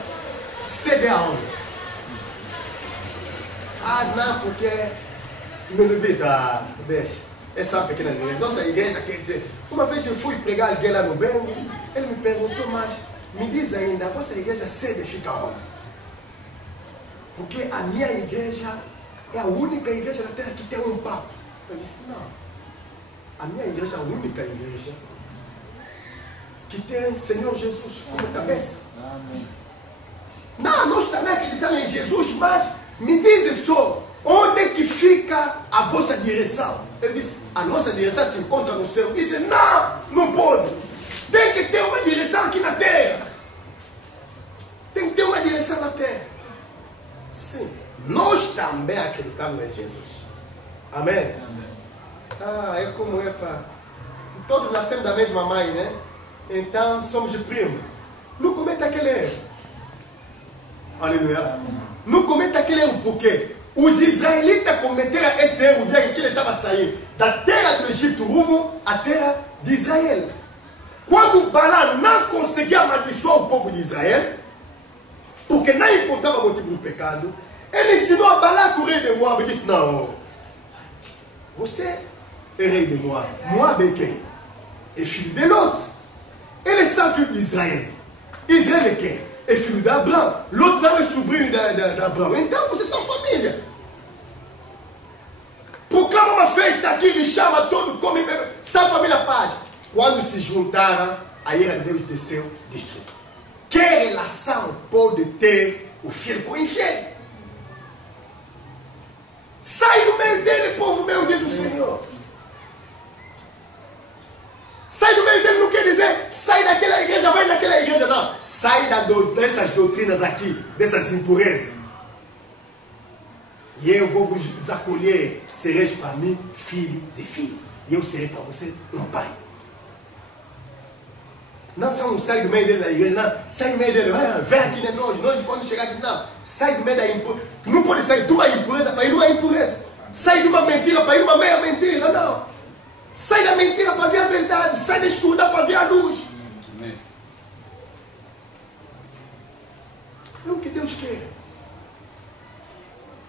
cede aonde? Não, porque não duvida, deixa. Essa pequena igreja, nossa igreja, quer dizer, uma vez eu fui pregar alguém lá no Bengo, ele me perguntou, mas me diz ainda, a vossa igreja sede fica onde? Porque a minha igreja é a única igreja da terra que tem um papa. Eu disse, não. A minha igreja é a única igreja que tem Senhor Jesus como cabeça. Amém. Não, nós também acreditamos em Jesus, mas me diz só, onde é que fica a vossa direção? Eu disse, a nossa direção se encontra no céu. Eu disse, não pode. Tem que ter uma direção aqui na terra. Tem que ter uma direção na terra. Sim, nós também acreditamos em Jesus. Amém? Amém. É como é para... Todos nascemos da mesma mãe, né? Então somos primos. Não cometa aquele erro. Aleluia. Amém. Não cometa aquele erro porque os israelitas cometeram esse erro desde que ele estava saindo da terra do Egito rumo à terra d'Israël. Quando Balaam não conseguia amaldiçoar o povo de Israel, porque não importava o motivo do pecado, ele ensinou a Balac, o rei de Moab, e disse: não, você é rei de Moab. Moab é quem? É filho de Lot. Ele é filho de Israel. Israel é quem? É filho de Abraão. Lot não é sobrinho de Abraão. Então vocês são família. Proclama uma festa aqui, ele chama todo, come e bebe. São família paz. Quando se juntaram, a ira de Deus desceu, destruiu. Que relação pode ter o fiel com o infiel? Sai do meio dele, povo meu, diz o Senhor. Sai do meio dele não quer dizer sai daquela igreja, vai naquela igreja, não. Sai dessas doutrinas aqui, dessas impurezas. E eu vou vos acolher, sereis para mim filhos e filhas. E eu serei para você um pai. Não sai do meio dele da igreja, não. Sai do meio dele, vem aqui de nós quando chegar aqui, não. Sai do meio da impureza. Não pode sair de uma impureza para ir numa impureza. Sai de uma mentira para ir numa meia mentira, não. Sai da mentira para ver a verdade. Sai da escuridão para ver a luz. É o que Deus quer.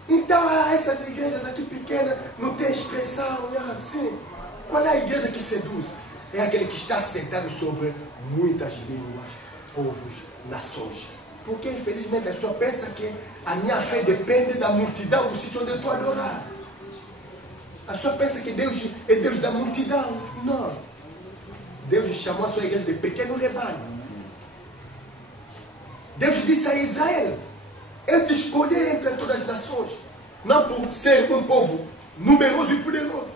Então, essas igrejas aqui pequenas não tem expressão, assim. Qual é a igreja que seduz? É aquele que está sentado sobre muitas línguas, povos, nações. Porque, infelizmente, a pessoa pensa que a minha fé depende da multidão, do sítio onde eu estou a adorar. A pessoa pensa que Deus é Deus da multidão. Não. Deus chamou a sua igreja de pequeno rebanho. Deus disse a Israel: eu te escolhi entre todas as nações. Não por ser um povo numeroso e poderoso.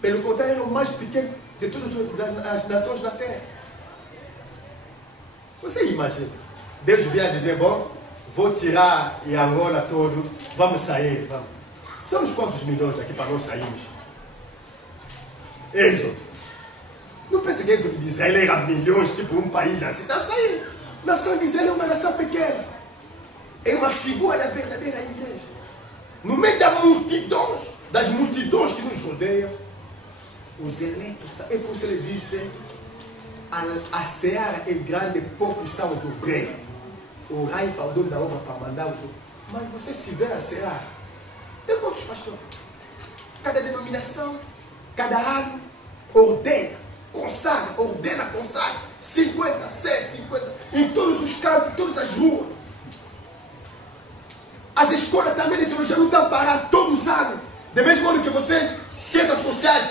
Pelo contrário, é o mais pequeno de todas as nações da terra. Você imagina, Deus vinha dizer: bom, vou tirar e Angola todo, vamos sair, vamos. Somos quantos milhões aqui para nós sairmos? Êxodo. Não pense que Êxodo de Israel era milhões, tipo um país assim, está saindo. Nação de Israel é uma nação pequena. É uma figura da verdadeira igreja. No meio das multidões que nos rodeiam, os eleitos, é por isso ele disse: a seara é grande, poucos são os obreiros. Orai para o dono da obra para mandar os outros. Mas você se vê a seara, tem quantos pastores? Cada denominação, cada ano, ordena, consagra. 50, 50, em todos os campos, em todas as ruas. As escolas também de teologia não estão paradas todos os anos. De mesmo modo que vocês, ciências sociais,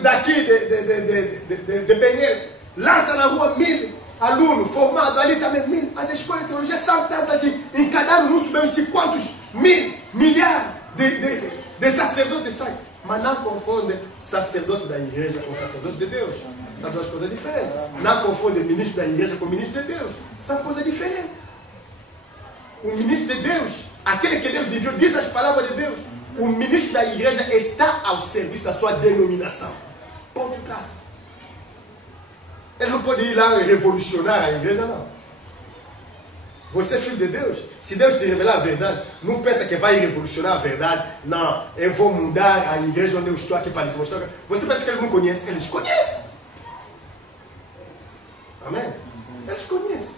daqui de Benel, lança na rua 1000 alunos formados, ali também 1000. As escolas de teologia são tantas, em cada ano não sabemos quantos milhares de sacerdotes saem. Mas não confunde sacerdote da igreja com sacerdote de Deus. São duas coisas diferentes. Não confunde ministro da igreja com ministro de Deus. São coisas diferentes. O ministro de Deus, aquele que Deus enviou, diz as palavras de Deus. O ministro da igreja está ao serviço da sua denominação. Ponto traço. Ele não pode ir lá e revolucionar a igreja, não. Você é filho de Deus. Se Deus te revelar a verdade, não pensa que vai revolucionar a verdade. Não, eu vou mudar a igreja onde eu estou aqui para lhes mostrar. Você pensa que ele não conhece? Eles conhecem. Amém? Eles conhecem.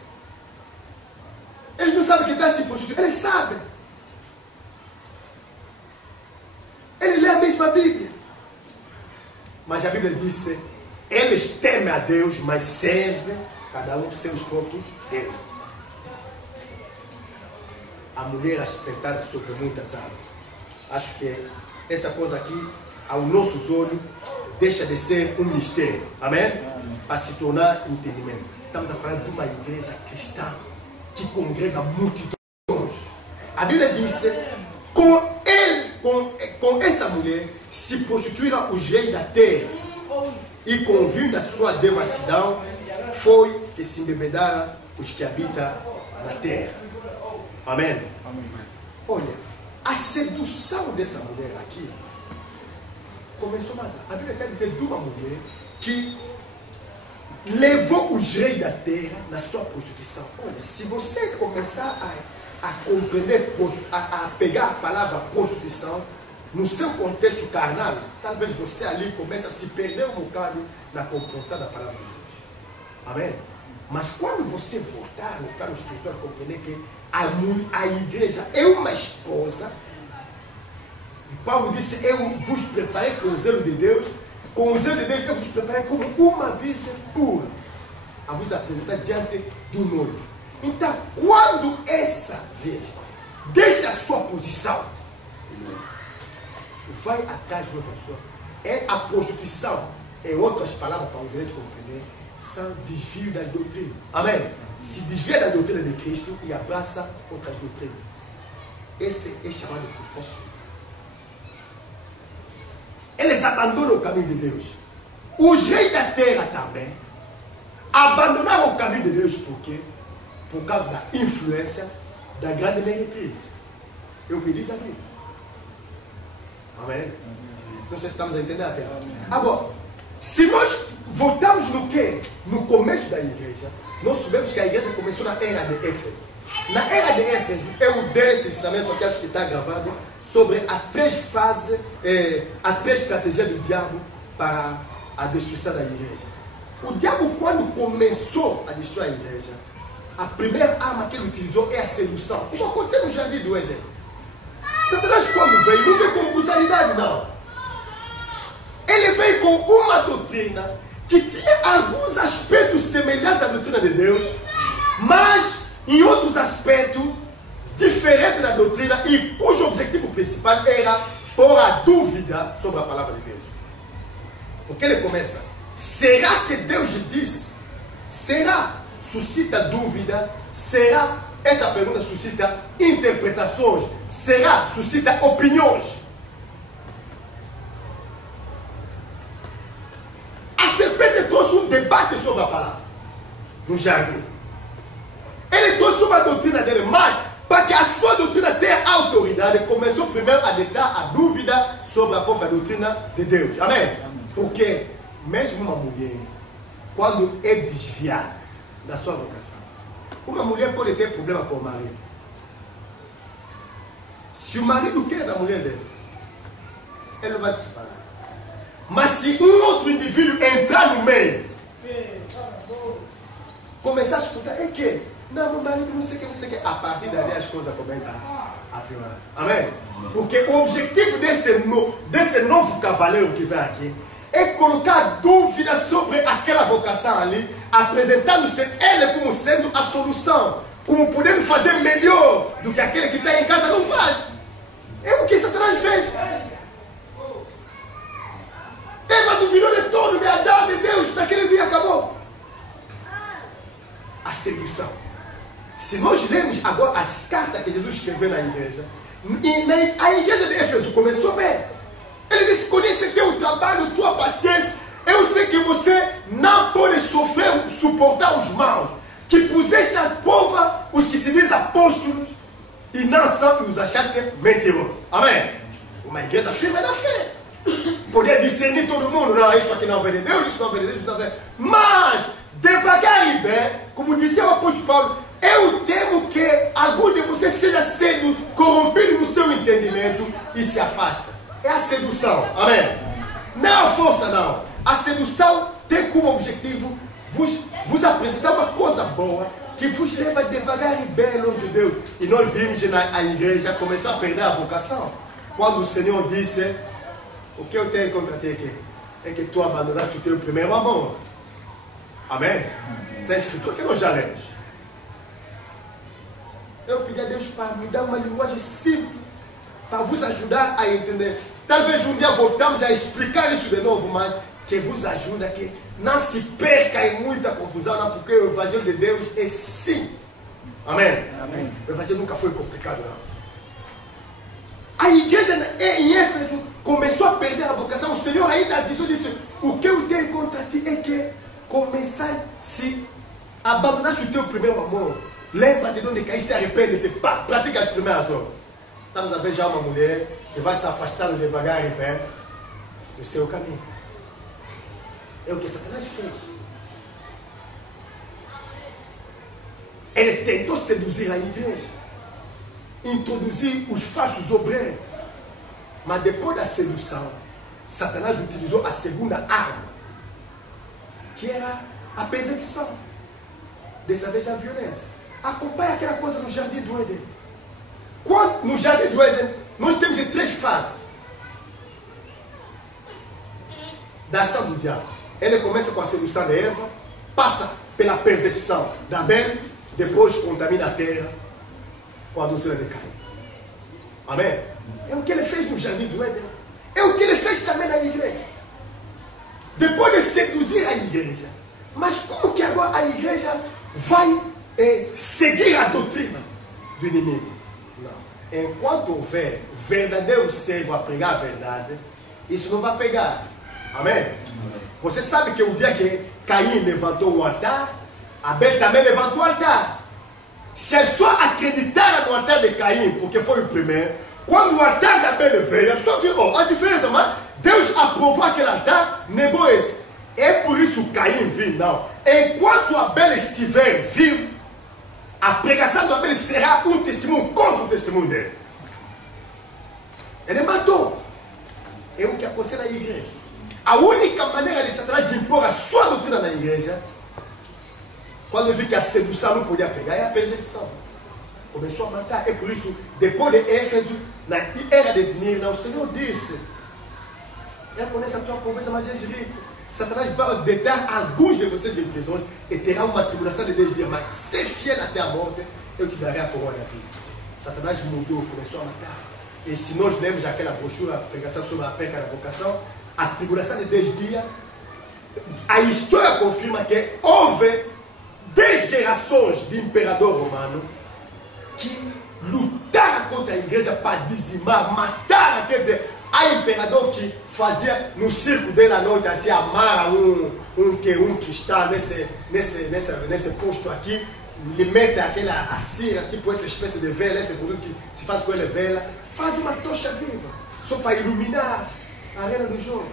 Eles não sabem que está se prostituindo. Eles sabem. Ele lê a mesma Bíblia. Mas a Bíblia disse: eles temem a Deus, mas servem cada um de seus próprios deuses. A mulher assentada sobre muitas águas. Acho que essa coisa aqui, aos nossos olhos, deixa de ser um mistério. Amém? Para se tornar entendimento. Estamos a falar de uma igreja cristã que congrega multidões. A Bíblia diz: com essa mulher se prostituíram os reis da terra, e com o vinho da sua devassidão foi que se embebedaram os que habitam na terra. Amém? Amém. Olha, a sedução dessa mulher aqui começou, mas a Bíblia está dizendo de uma mulher que levou os reis da terra na sua prostituição. Olha, se você começar a compreender, a pegar a palavra prostituição, no seu contexto carnal, talvez você ali comece a se perder um bocado na compreensão da palavra de Deus. Amém? Mas quando você voltar no plano espiritual, compreender que a igreja é uma esposa, e Paulo disse, eu vos preparei com o zelo de Deus, com o zelo de Deus eu vos preparei como uma virgem pura, a vos apresentar diante do noivo. Então, quando essa virgem deixa a sua posição, vai atrás de outra pessoa, é a prostituição, em outras palavras para os eleitos compreender, são desvio da doutrina. Amém? Se desvia da doutrina de Cristo e abraça outras doutrinas. Esse é chamado de prostituição. Eles abandonam o caminho de Deus. Os reis da terra também abandonaram o caminho de Deus. Por quê? Por causa da influência da grande meretriz. É o que diz a Bíblia. Amém? Não sei se estamos a entender até. Agora, se nós voltamos no quê? No começo da igreja, nós sabemos que a igreja começou na era de Éfeso. Na era de Éfeso, eu dei esse ensinamento que acho que está gravado sobre as 3 fases, as 3 estratégias do diabo para a destruição da igreja. O diabo, quando começou a destruir a igreja, a primeira arma que ele utilizou é a sedução. Como aconteceu no jardim do Éden. Satanás, quando veio, não veio com brutalidade, não. Ele veio com uma doutrina que tinha alguns aspectos semelhantes à doutrina de Deus, mas em outros aspectos diferentes da doutrina e cujo objetivo principal era pôr a dúvida sobre a palavra de Deus. Porque ele começa, será que Deus disse? Será? Suscita dúvida? Será? Essa pergunta suscita interpretações. Será? Suscita opiniões. A serpente trouxe um debate sobre a palavra no jardim. Ele trouxe uma doutrina dele, mas para que a sua doutrina tenha autoridade, começou primeiro a deitar a dúvida sobre a própria doutrina de Deus. Amém? Porque mesmo uma mulher, quando é desviada da sua vocação, uma mulher pode ter problema com o marido. Se o marido quer da mulher dele, ele vai se separar. Mas se um outro indivíduo entrar no meio, começar a escutar, é que, não, meu marido não sei o que, não sei o que, a partir daí as coisas começam a piorar. Amém? Porque o objetivo desse novo cavaleiro que vem aqui é colocar dúvida sobre aquela vocação ali, apresentando-se ele como sendo a solução, como podendo fazer melhor do que aquele que está em casa não faz. É o que Satanás fez. Eva duvidou de todo, de Adão, de Deus, naquele dia acabou. A sedução. Se nós lemos agora as cartas que Jesus escreveu na igreja, a igreja de Éfeso começou bem. Ele disse, conhece teu trabalho, tua paciência. Eu sei que você não pode sofrer, suportar os maus, que puseste à prova os que se dizem apóstolos e não são e os achaste mentirosos. Amém? Uma igreja firme na fé. Poder discernir todo mundo, não, isso aqui não vem de Deus, isso não vem de Deus, isso não vem. Mas, devagar e bem, como dizia o apóstolo Paulo, eu temo que algum de vocês seja cedo corrompido no seu entendimento e se afasta. É a sedução, amém? Não é a força, não. A sedução tem como objetivo vos apresentar uma coisa boa que vos leva devagar e bem longe de Deus. E nós vimos que a igreja começou a perder a vocação. Quando o Senhor disse, o que eu tenho contra ti aqui? É que tu abandonaste o teu primeiro amor. Amém? Essa é a escritura que nós já lemos. Eu pedi a Deus para me dar uma linguagem simples, para vos ajudar a entender. Talvez um dia voltamos a explicar isso de novo, mas que vos ajuda a que não se perca em muita confusão, não, porque o Evangelho de Deus é sim. Amém? Amém. O Evangelho nunca foi complicado, não. A igreja em Éfeso começou a perder a vocação. O Senhor ainda avisou disso. O que eu tenho contra ti é que começar, se abandonaste o teu primeiro amor, lembra-te de onde caíste, arrepende-te, pratica as primeiras obras. Estamos a ver já uma mulher que vai se afastando devagar e bem do seu caminho. É o que Satanás fez. Ele tentou seduzir a igreja, introduzir os falsos obreiros. Mas depois da sedução, Satanás utilizou a segunda arma, que era a perseguição. Dessa vez a violência. Acompanha aquela coisa no Jardim do Éden. Quando, no Jardim do Éden, nós temos 3 fases da ação do diabo. Ele começa com a sedução de Eva, passa pela perseguição de Abel, depois contamina a terra com a doutrina de Caim. Amém? É o que ele fez no Jardim do Éden. É o que ele fez também na igreja. Depois de seduzir a igreja. Mas como que agora a igreja vai seguir a doutrina do inimigo? Não. Enquanto houver verdadeiro servo a pregar a verdade, isso não vai pegar. Amém? Você sabe que o dia que Caim levantou um altar, Abel também levantou o altar. Se ele só acreditar no altar de Caim, porque foi o primeiro, quando o altar de Abel veio, ele só viu a diferença, mas Deus aprovou aquele altar, negou esse. É por isso que Caim viu, não. Enquanto Abel estiver vivo, a pregação do Abel será um testemunho contra o testemunho dele. Ele matou. É o que aconteceu na igreja. A única maneira de Satanás impor a sua doutrina na igreja, quando ele viu que a sedução não podia pegar, é a perseguição. Começou a matar. É por isso, depois de Éfeso, na era de Esmirna, o Senhor disse: reconheça a tua pobreza, mas és rico. Satanás vai deitar alguns de vocês em prisões e terá uma tribulação de 10 dias, mas ser fiel até a morte, eu te darei a coroa da vida. Satanás mudou, começou a matar. E se nós lemos aquela brochura, a pregação sobre a peca da vocação, a tribulação de 10 dias, a história confirma que houve 10 gerações de imperador romano que lutaram contra a igreja para dizimar, matar, quer dizer, há imperador que fazia no circo dele à noite, assim, amarra um que está nesse posto aqui, lhe mete aquela a cera, tipo essa espécie de vela, esse produto que se faz com ele vela, faz uma tocha viva, só para iluminar a arena do jogo.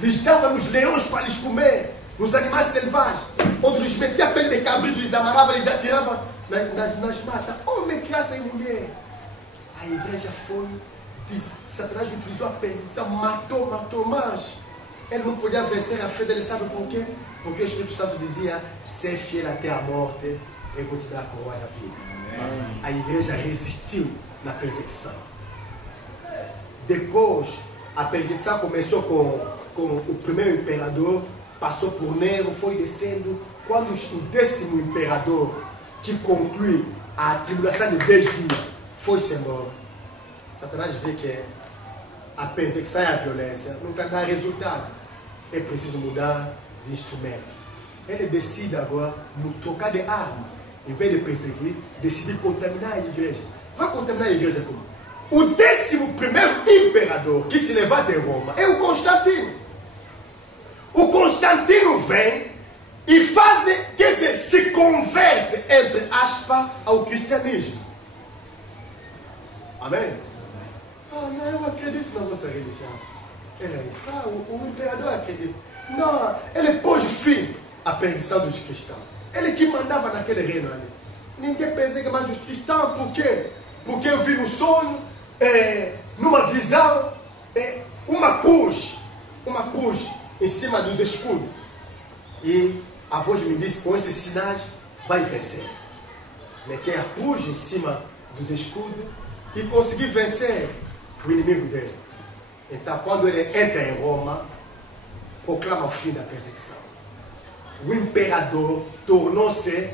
Lhes dava nos leões para lhes comer, nos animais selvagens. Outros lhes metia a pele de cabrito, lhes amarrava, lhes atirava nas matas. Homem, criança e mulher. A igreja foi, Satanás utilizou a perseguição, matou, mas ele não podia vencer a fé dele, sabe por quê? Porque o Espírito Santo dizia: ser fiel até a morte, eu vou te dar a coroa da vida. Amém. A igreja resistiu na perseguição. Depois, a perseguição começou com o primeiro imperador, passou por Nero, foi descendo. Quando o 10º imperador, que conclui a tribulação de 10 dias, foi-se embora, Satanás vê que a perseguição e a violência não dá resultado. É preciso mudar de instrumento. Ele decide agora trocar de arma. Em vez de perseguir, decide contaminar a igreja. Vai contaminar a igreja como? O 11º imperador que se levanta em Roma é o Constantino. O Constantino vem e faz, quer dizer, se converte, entre aspas, ao cristianismo. Amém? Ah, não, eu acredito na vossa religião. Era isso. Ah, o imperador acredita. Não, ele pôs fim à perseguição dos cristãos. Ele que mandava naquele reino ali. Ninguém persegue mais os cristãos. Por quê? Porque eu vi no sonho, numa visão, uma cruz em cima dos escudos. E a voz me disse: com esses sinais vai vencer. Metei a cruz em cima dos escudos e consegui vencer o inimigo dele. Então, quando ele entra em Roma, proclama o fim da perseguição. O imperador tornou-se,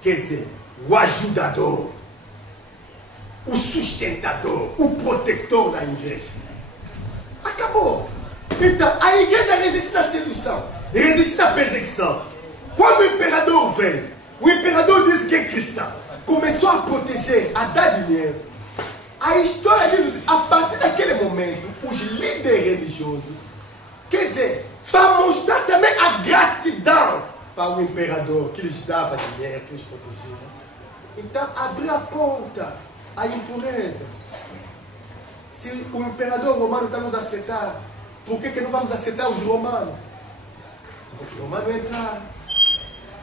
quer dizer, o ajudador, o sustentador, o protetor da igreja. Acabou. Então, a igreja resiste à sedução, resiste à perseguição. Quando o imperador veio, o imperador disse que é cristão, começou a proteger, a dar dinheiro. A história diz, a partir daquele momento, os líderes religiosos, quer dizer, para mostrar também a gratidão para o imperador que lhes dava dinheiro, que lhes protegia. Então, abriu a porta à impureza. Se o imperador romano está nos aceitar, por que não vamos aceitar os romanos? Os romanos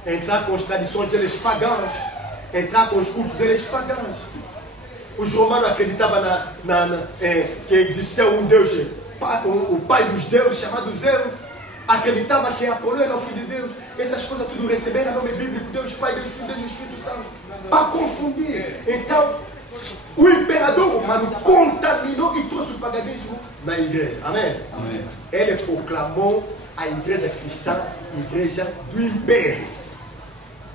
entrar com as tradições deles pagãs, entrar com os cultos deles pagãos. os romanos acreditavam que existia um Deus, o pai dos deuses, chamado Zeus. Acreditava que Apolo era o filho de Deus. Essas coisas tudo receberam nome bíblico, Deus Pai, Deus Filho, Deus Espírito Santo. Para confundir. Então, o imperador romano contaminou e trouxe o paganismo na igreja. Amém? Amém. Ele proclamou a igreja cristã, igreja do império.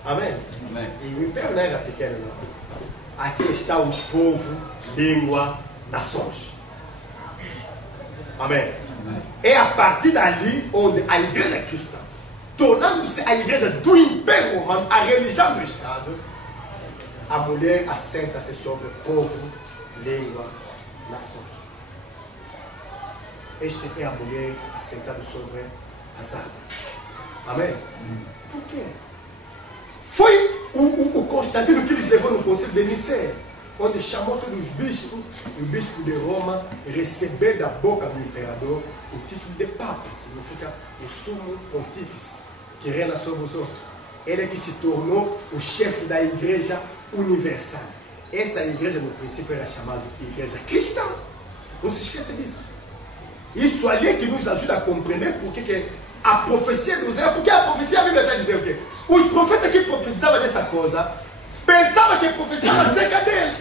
Amém? Amém. E o império não era pequeno, não. Aqui estão os povos, língua, nações. Amém? Amém. É a partir dali onde a igreja cristã, tornando-se a igreja do império romano, a religião do Estado, a mulher assenta-se sobre povo, língua, nações. Esta é a mulher assentada sobre as águas. Amém? Por quê? Foi o Constantino que lhes levou no concílio de Nicéia, onde chamou todos os bispos, e o bispo de Roma recebeu da boca do imperador o título de Papa, significa o sumo pontífice, que reina sobre os outros. Ele é que se tornou o chefe da igreja universal. Essa igreja, no princípio, era chamada igreja cristã. Não se esqueça disso. Isso ali é que nos ajuda a compreender porque que a profecia de Oséias, porque a profecia, a Bíblia está dizendo o quê? Os profetas que profetizavam dessa coisa, pensavam que profetizavam acerca dele.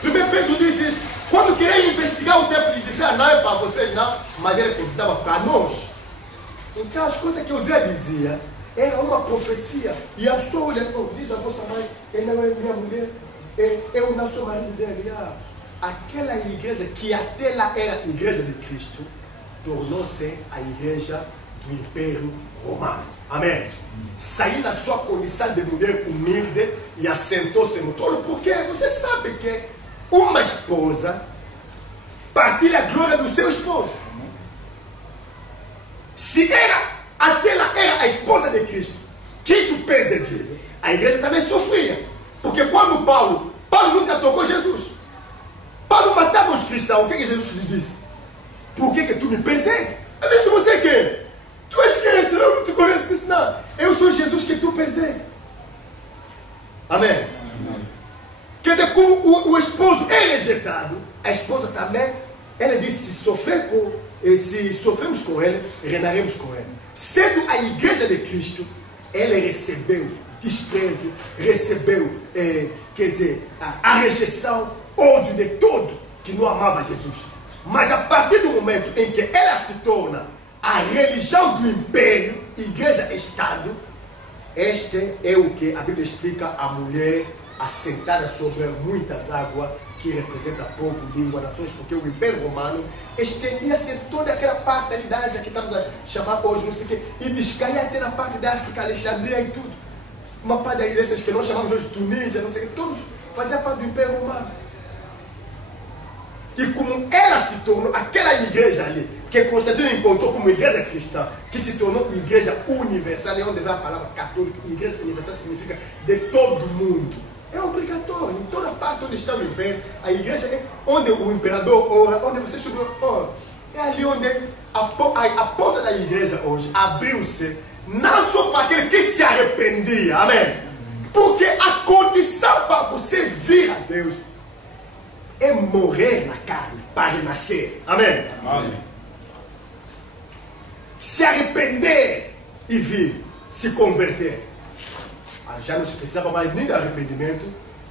Primeiro Pedro diz isso. Quando queria investigar o tempo, ele disse, não é para vocês, não. Mas ele profetizava para nós. Então as coisas que Oséias dizia, era uma profecia. E a pessoa olha, diz a vossa mãe, ele não é minha mulher, eu não sou marido dele. Aquela igreja que até lá era a igreja de Cristo, tornou-se a igreja do Império Romano. Amém? Saiu da sua condição de mulher humilde e assentou-se no trono, porque você sabe que uma esposa partilha a glória do seu esposo. Se até lá era a esposa de Cristo, Cristo perseguido, a igreja também sofria. Porque quando Paulo nunca tocou Jesus. Paulo matava os cristãos. O que Jesus lhe disse? Por que tu me persegue? Ele disse, você quem? Tu és quem? Eu não te conheço. Disse, não. Eu sou Jesus que tu persegue. Amém? Amém. Quer dizer, como o esposo é rejeitado, a esposa também, ela disse, se sofremos com ele, reinaremos com ele. Sendo a igreja de Cristo, ela recebeu desprezo, recebeu, quer dizer, a rejeição, ódio de todo que não amava Jesus. Mas a partir do momento em que ela se torna a religião do império, igreja-estado, este é o que a Bíblia explica a mulher assentada sobre muitas águas, que representa povo, língua, nações, porque o Império Romano estendia-se em toda aquela parte ali da Ásia que estamos a chamar hoje, não sei o quê, e descaia até na parte da África, Alexandria e tudo. Uma parte dessas que nós chamamos hoje de Tunísia, não sei o quê, todos faziam parte do Império Romano. E como ela se tornou, aquela igreja ali, que Constantino encontrou como igreja cristã, que se tornou igreja universal, é onde vem a palavra católica, igreja universal significa de todo mundo. É obrigatório, em toda parte onde está o império, a igreja é onde o imperador ora, onde você estudou ora. É ali onde a porta da igreja hoje abriu-se, não só para aquele que se arrependia, amém? Porque a condição para você vir a Deus é morrer na carne para renascer. Amém? Amém. Se arrepender e vir, se converter. Já não se precisava mais nem de arrependimento,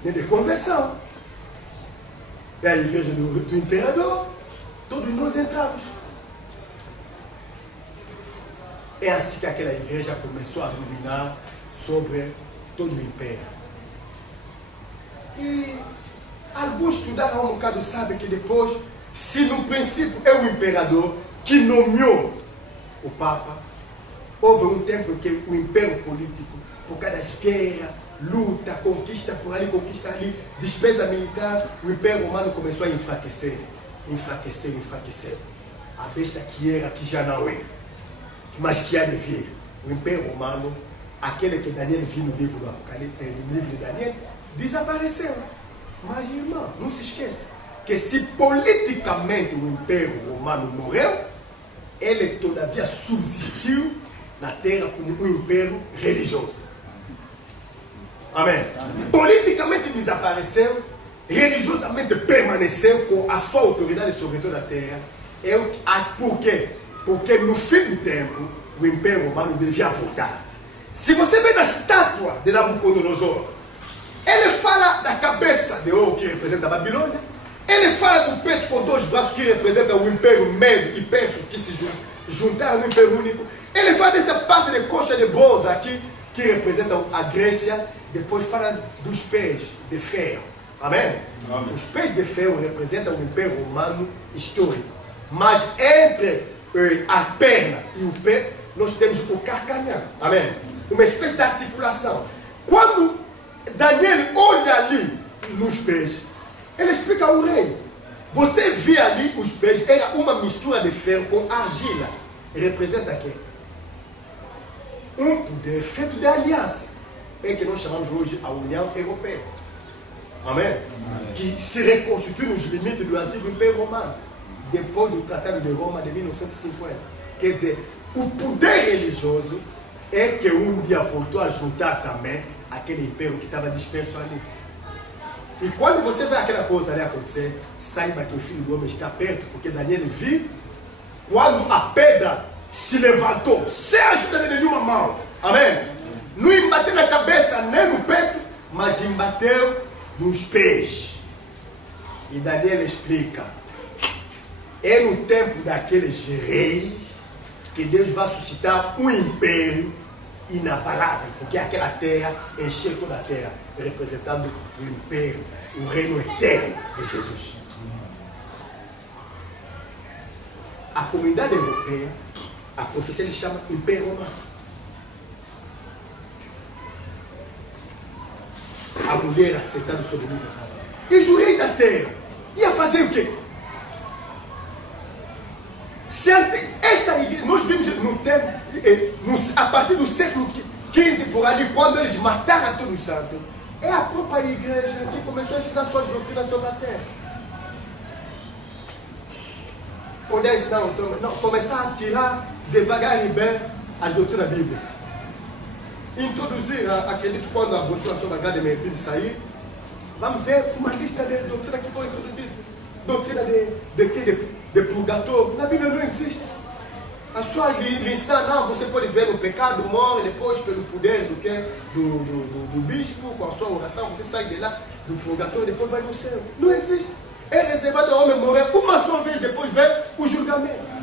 nem de conversão. É a igreja do imperador. Todos nós entramos. É assim que aquela igreja começou a dominar sobre todo o império. E alguns estudaram um bocado, sabem que depois, se no princípio é o imperador que nomeou o Papa, houve um tempo que o império político, por causa das guerras, luta, conquista por ali, conquista ali, despesa militar, o Império Romano começou a enfraquecer. A besta que era, que já não é, mas que há de vir. O Império Romano, aquele que Daniel viu no livro do Apocalipse, no livro de Daniel, desapareceu. Mas, irmão, não se esqueça que se politicamente o Império Romano morreu, ele todavia subsistiu na terra como um império religioso. Amém. Politicamente desapareceu, religiosamente permaneceu com a sua autoridade sobre toda a terra. Por quê? Porque no fim do tempo, o Império Romano devia voltar. Se você vê na estátua de Nabucodonosor, ele fala da cabeça de ouro que representa a Babilônia, ele fala do peito com 2 braços que representa o Império Médio e Persa que se juntaram no Império Único. Ele fala dessa parte de coxa de bronze aqui que representa a Grécia. Depois fala dos pés de ferro. Amém? Amém. Os pés de ferro representam o Império Romano histórico. Mas entre a perna e o pé, nós temos o carcanhão. Amém? Uma espécie de articulação. Quando Daniel olha ali nos pés, ele explica ao rei. Você vê ali os pés, era uma mistura de ferro com argila. Representa quê? Um poder feito de aliança. É que nós chamamos hoje a União Europeia. Amém? Amém. Que se reconstitui nos limites do antigo Império Romano. Depois do Tratado de Roma de 1950. Quer dizer, o poder religioso é que um dia voltou a juntar também aquele império que estava disperso ali. E quando você vê aquela coisa ali acontecer, saiba que o Filho do Homem está perto, porque Daniel viu quando a pedra se levantou, sem ajuda de nenhuma mão. Amém? Não embateu na cabeça nem no peito, mas embateu nos pés. E Daniel explica. É no tempo daqueles reis que Deus vai suscitar um império inabalável, porque aquela terra encheu toda a terra, representando o império, o reino eterno de Jesus. A comunidade europeia, a profecia ele chama Império Romano. A mulher assentando sobre muitas águas. E o rei da terra ia fazer o quê? Essa igreja, nós vimos no tempo, a partir do século XV por ali, quando eles mataram todos os santos, é a própria igreja que começou a ensinar suas doutrinas sobre a terra. Poder ensinar, não, começar a tirar devagar e bem as doutrinas bíblicas. Introduzir, acredito, quando a brochura sobre a grande matriz sair, vamos ver uma lista de doutrinas que foram introduzidas. Doutrina de purgatório. Na Bíblia não existe. A sua lista, não, você pode ver no pecado, morre, depois pelo poder do bispo, com a sua oração, você sai de lá do purgatório, depois vai no céu. Não existe. É reservado ao homem morrer uma só vez, depois vem o julgamento.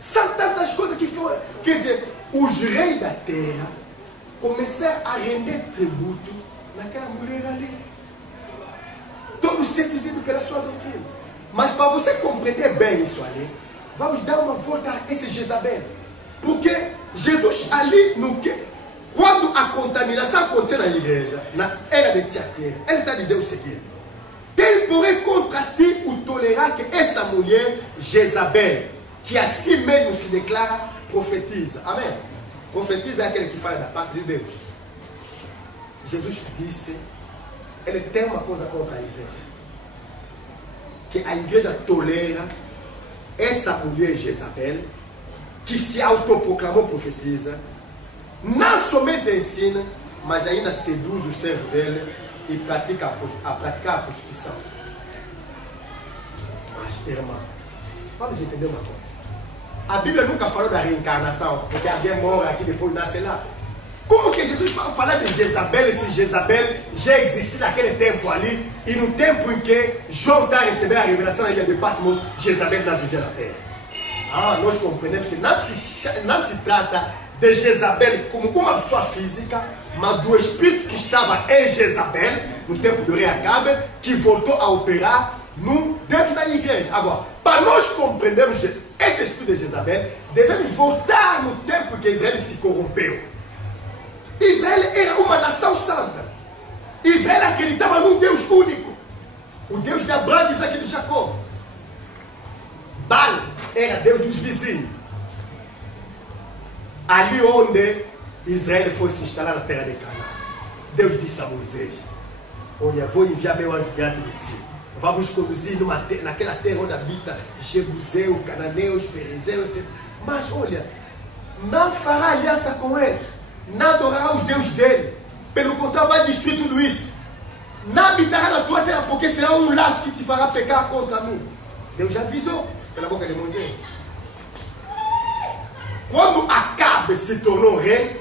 São tantas coisas que foram. Quer dizer, os reis da terra começaram a render tributo naquela mulher ali. Todos seduzidos pela sua doutrina. Mas para você compreender bem isso ali, vamos dar uma volta a esse Jezabel. Porque Jesus ali, quando a contaminação aconteceu na igreja, na era de Tiatira, ele está dizendo o seguinte: tem porém contra ti o tolerar que essa mulher, Jezabel, que a si mesmo se declara, profetiza. Amém? Profetiza é aquele que fala da parte de Deus. Jesus disse, ele tem uma coisa contra a igreja. Que a igreja tolera essa mulher Jezabel, que se autoproclamou profetiza, não somente ensina, mas ainda seduz o servo dele e pratica a praticar a prostituição. Mas, irmão, vamos entender uma coisa. A Bíblia nunca falou da reencarnação, porque alguém morre aqui e depois nasce lá. Como que Jesus fala de Jezabel, se Jezabel já existia naquele tempo ali, e no tempo em que João está recebendo a revelação na ilha de Patmos, Jezabel não vivia na terra. Nós compreendemos que não se trata de Jezabel como uma pessoa física, mas do espírito que estava em Jezabel, no tempo do rei Acabe, que voltou a operar dentro da igreja. Agora, para nós compreendermos esse espírito de Jezabel, devemos voltar no tempo que Israel se corrompeu. Israel era uma nação santa. Israel acreditava num Deus único. O Deus de Abraão, de Isaac e de Jacó. Baal era Deus dos vizinhos. Ali onde Israel foi se instalar na terra de Canaã, Deus disse a Moisés: olha, vou enviar meu anjo diante de ti. Vamos conduzir naquela terra onde habita Jebuseu, Cananeus, Perizeus, etc. Mas olha, não fará aliança com ele. não adorará os deuses dele. Pelo contrário, vai destruir tudo isso. Não habitará na tua terra, porque será um laço que te fará pecar contra mim. Deus já avisou pela boca de Moisés. Quando Acabe se tornou rei,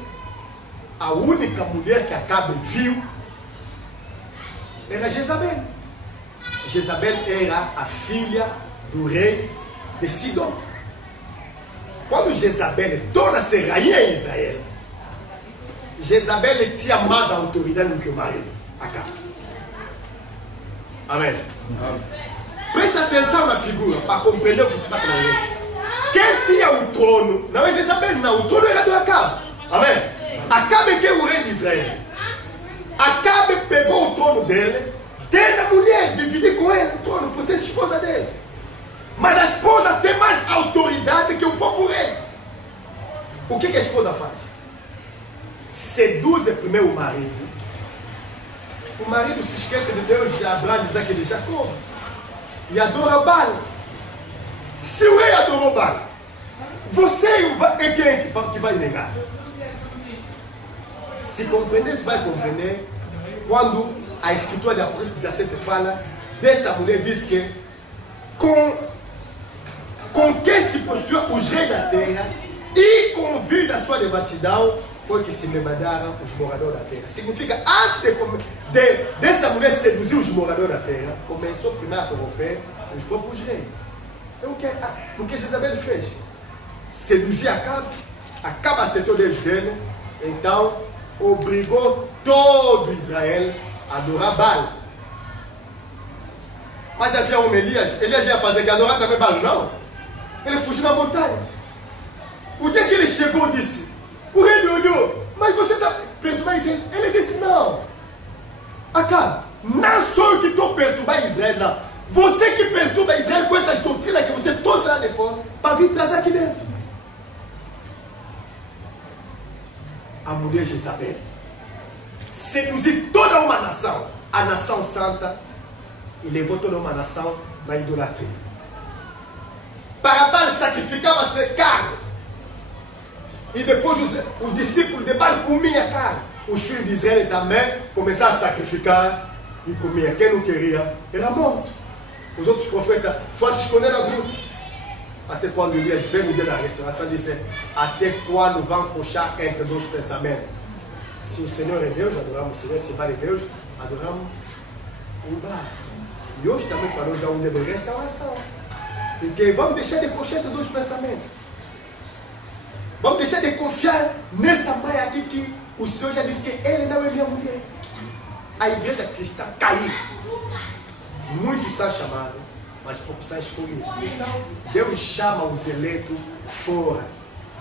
a única mulher que Acabe viu era Jezabel. Jezabel era a filha do rei de Sidom. Quando Jezabel torna-se rainha em Israel, Jezabel tinha mais autoridade do que o marido, Acabe. Amém. Presta atenção na figura para compreender o que se passa na lei. Quem tinha o trono, não é Jezabel, não, o trono era do Acabe. Amém. Acabe que é o rei de Israel. Acabe pegou o trono dele, tem a mulher, dividir com ele o trono, por ser esposa dele. Mas a esposa tem mais autoridade que o próprio rei. O que a esposa faz? Seduz primeiro o marido. O marido se esquece de Deus, de Abraão, de Isaac e de Jacó. E adora Baal. Se o rei adorou Baal, você é quem que vai negar? Se compreender, você vai compreender quando a escritura de Apocalipse 17 fala dessa mulher, diz que com que se postura os reis da terra e com o vir da sua devassidão foi que se levantaram os moradores da terra. Significa, antes dessa mulher seduzir os moradores da terra, começou primeiro a corromper os próprios reis. Então, o que Jezabel fez? Seduzir Acabe, Acabe aceitou Deus dele, então obrigou todo Israel a adorar Baal. Mas havia um Elias ia fazer que adorar também Baal, não? Ele fugiu na montanha. O dia que ele chegou, disse, o rei me olhou, mas você está perturbando Israel? Ele disse, não. Acabe, não sou eu que estou perturbando Israel, não. Você que perturba Israel com essas doutrinas que você trouxe lá de fora, para vir trazer aqui dentro. A mulher Jezabel seduziu toda uma nação, a nação santa, e levou toda uma nação na idolatria. Para Baal sacrificava-se carne. E depois os discípulos de Baal comiam carne. Os filhos de Israel também começaram a sacrificar e comiam. Quem não queria era morto. Os outros profetas foram se esconder na gruta. Até quando Elias veio no dia da restauração, disse: até quando vão puxar entre dois pensamentos? Se o Senhor é Deus, adoramos o Senhor. Se Baal é Deus, adoramos o Baal. E hoje também para nós é um dia de restauração. Porque vamos deixar de puxar entre dois pensamentos. Vamos deixar de confiar nessa mãe aqui que o Senhor já disse que ele não é minha mulher. A igreja cristã caiu. Muitos são chamados, mas poucos são escolhidos. Então, Deus chama os eleitos fora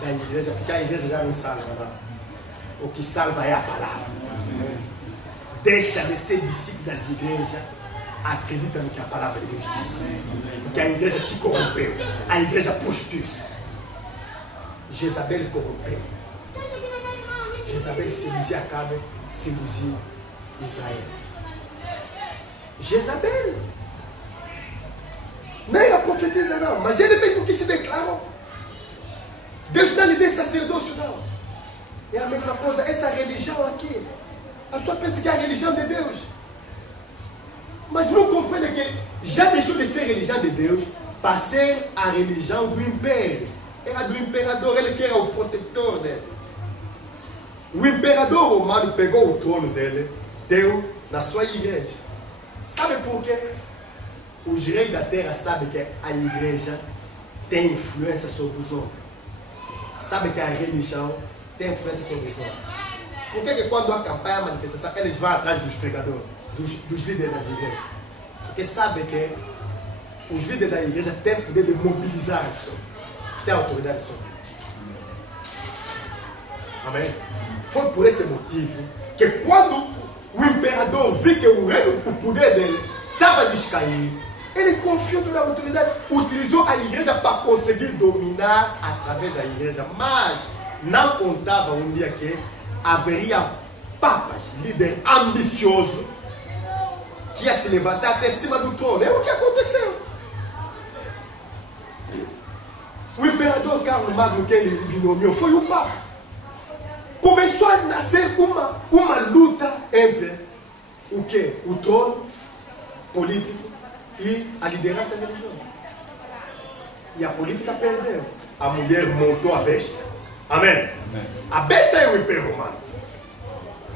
da igreja, porque a igreja já não salva, não. O que salva é a palavra. Deixa de ser discípulo das igrejas, acredita no que a palavra de Deus diz. Porque a igreja se corrompeu, a igreja prostitui-se. Jezabel corrompeu. Jezabel seduziu Acabe, seduziu Israel. Jezabel não era profetisa, não, mas ele mesmo que se declarou. Deus não lhe deu sacerdócio, não. É a mesma coisa, essa religião aqui. A pessoa pensa que é a religião de Deus, mas não compreende que já deixou de ser religião de Deus para ser a religião do império. Era do imperador, ele que era o protetor dele. O imperador romano pegou o trono dele, deu na sua igreja. Sabe por quê? Os reis da terra sabem que a igreja tem influência sobre os homens. Sabe que a religião tem influência sobre os homens. Por que quando há campanha, manifestação, eles vão atrás dos pregadores, dos líderes das igrejas? Porque sabem que os líderes da igreja têm o poder de mobilizar as pessoas. Tem autoridade sobre eles. Amém? Foi por esse motivo que quando o imperador viu que o poder dele estava descaindo, ele confiou toda a autoridade, utilizou a igreja para conseguir dominar através da igreja, mas não contava um dia que haveria papas, líder ambicioso, que ia se levantar até cima do trono. É o que aconteceu. O imperador Carlos Magno, que ele nomeou, foi um papa. começou a nascer uma luta entre o quê? O trono político e a liderança religiosa. E a política perdeu. A mulher montou a besta. Amém? A besta é o Império Romano.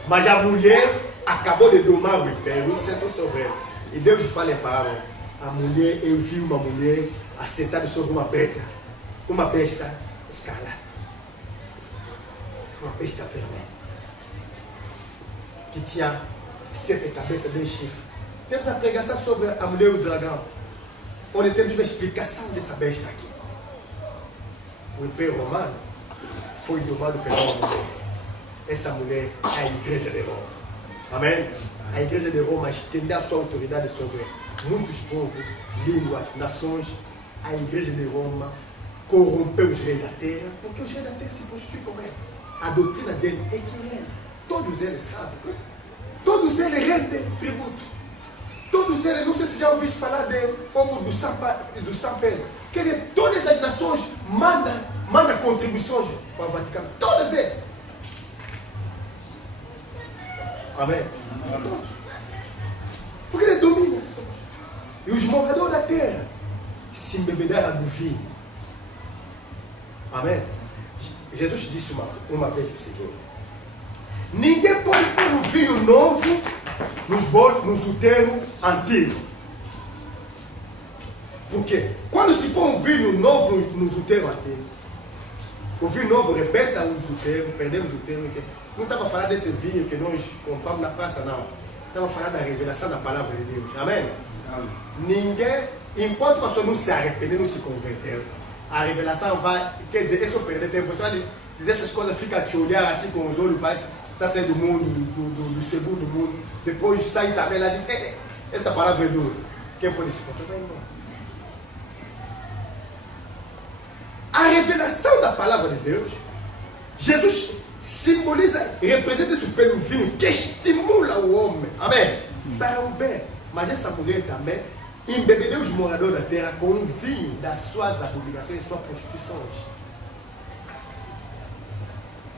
Mas a mulher acabou de domar o Império e sentou sobre ele. E Deus fala em palavra. A mulher, eu vi uma mulher assentada sobre uma besta escarlate. Uma besta vermelha. Que tinha 7 cabeças, 10 chifres. Temos a pregação sobre a mulher e o dragão. Onde temos uma explicação dessa besta aqui. O Império Romano foi domado pela mulher. Essa mulher é a Igreja de Roma. Amém? A Igreja de Roma estendeu a sua autoridade sobre muitos povos, línguas, nações. A Igreja de Roma corrompeu os reis da terra, porque os reis da terra se prostituem com ele. A doutrina dele é que ele, todos eles sabem, todos eles rendem tributo. Todos eles, não sei se já ouviste falar de Ogo do São Pedro. Quer dizer, todas as nações mandam contribuições para o Vaticano. Todos eles. Amém? Todos. Porque ele domina as nações. E os moradores da terra se embebedaram do vinho. Amém? Jesus disse uma vez o seguinte: ninguém pode pôr um vinho novo nos úteros antigos. Por quê? Quando se põe um vinho novo nos úteros antigos, o vinho novo rebenta os úteros, perdemos os úteros. Não estava falando desse vinho que nós compramos na praça, não. Estava falando da revelação da palavra de Deus. Amém? Amém. Ninguém, enquanto a pessoa não se arrepender, não se converteu, a revelação vai, quer dizer, é só perder tempo. Você vai dizer essas coisas, fica a te olhar assim com os olhos, parece que está saindo do mundo, do segundo mundo. Depois sai também, ela diz, essa palavra é dura. Quem pode se contar vai embora. A revelação da palavra de Deus, Jesus simboliza e representa isso pelo vinho que estimula o homem, amém? Para o bem. Mas essa mulher também embebedeu os moradores da terra com o vinho das suas abominações e suas prostituições.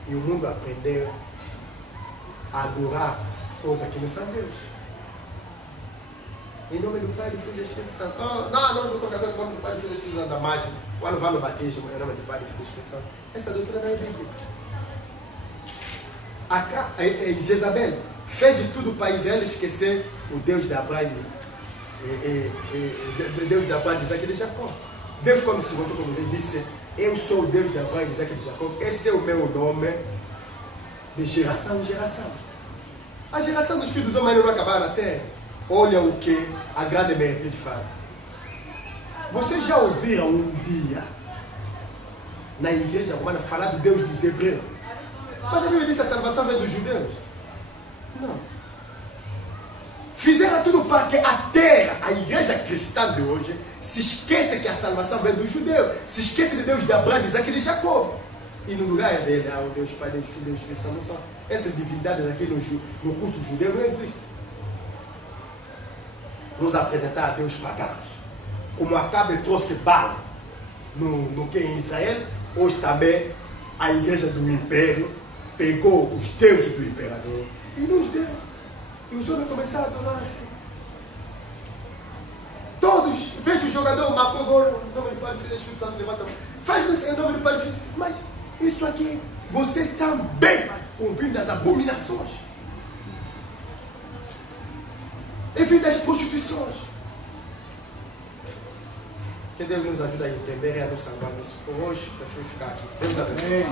E o mundo aprendeu a adorar coisas que não são Deus. Em nome do Pai, do Filho e do Espírito Santo. Oh, não somos católicos, em nome do Pai, do Filho e do Espírito Santo da mágica. Quando vai no batismo, em nome do Pai, do Filho e do Espírito Santo. Essa doutrina não é bíblica. Jezabel fez de tudo para Israel esquecer o Deus de Abraão, Deus de Abraão, de Isaac e de Jacó. Deus, quando se voltou com Moisés, disse: eu sou o Deus de Abraão, de Isaac e de Jacó. Esse é o meu nome de geração em geração. A geração dos filhos dos homens não acabaram na terra. Olha o que a grande meretriz faz. Vocês já ouviram um dia na igreja romana falar do Deus dos hebreus? Mas a Bíblia diz que a salvação vem dos judeus? Não. Fizeram tudo para que a terra, a igreja cristã de hoje, se esqueça que a salvação vem dos judeus. Se esqueça de Deus de Abraão, de Isaac e de Jacó. E no lugar dele, o Deus Pai, Deus Filho, Deus Espírito Santo, não são. Essa divindade aqui no culto judeu não existe. Nos apresentar a Deus pagãos. Como Acabe trouxe Baal no que em Israel, hoje também a igreja do império pegou os deuses do imperador e nos deu. E os homens começaram a adorar assim. Todos, veja o jogador, marcou o gol, em nome do Pai, do Filho e do Espírito Santo, levanta a mão. Faz isso em nome do Pai, do Filho e do Espírito Santo. Mas isso aqui, vocês também convivem das abominações. E vem das prostituições. Que Deus nos ajude a entender e a nos salvar nisso. Por hoje, prefiro ficar aqui. Deus abençoe.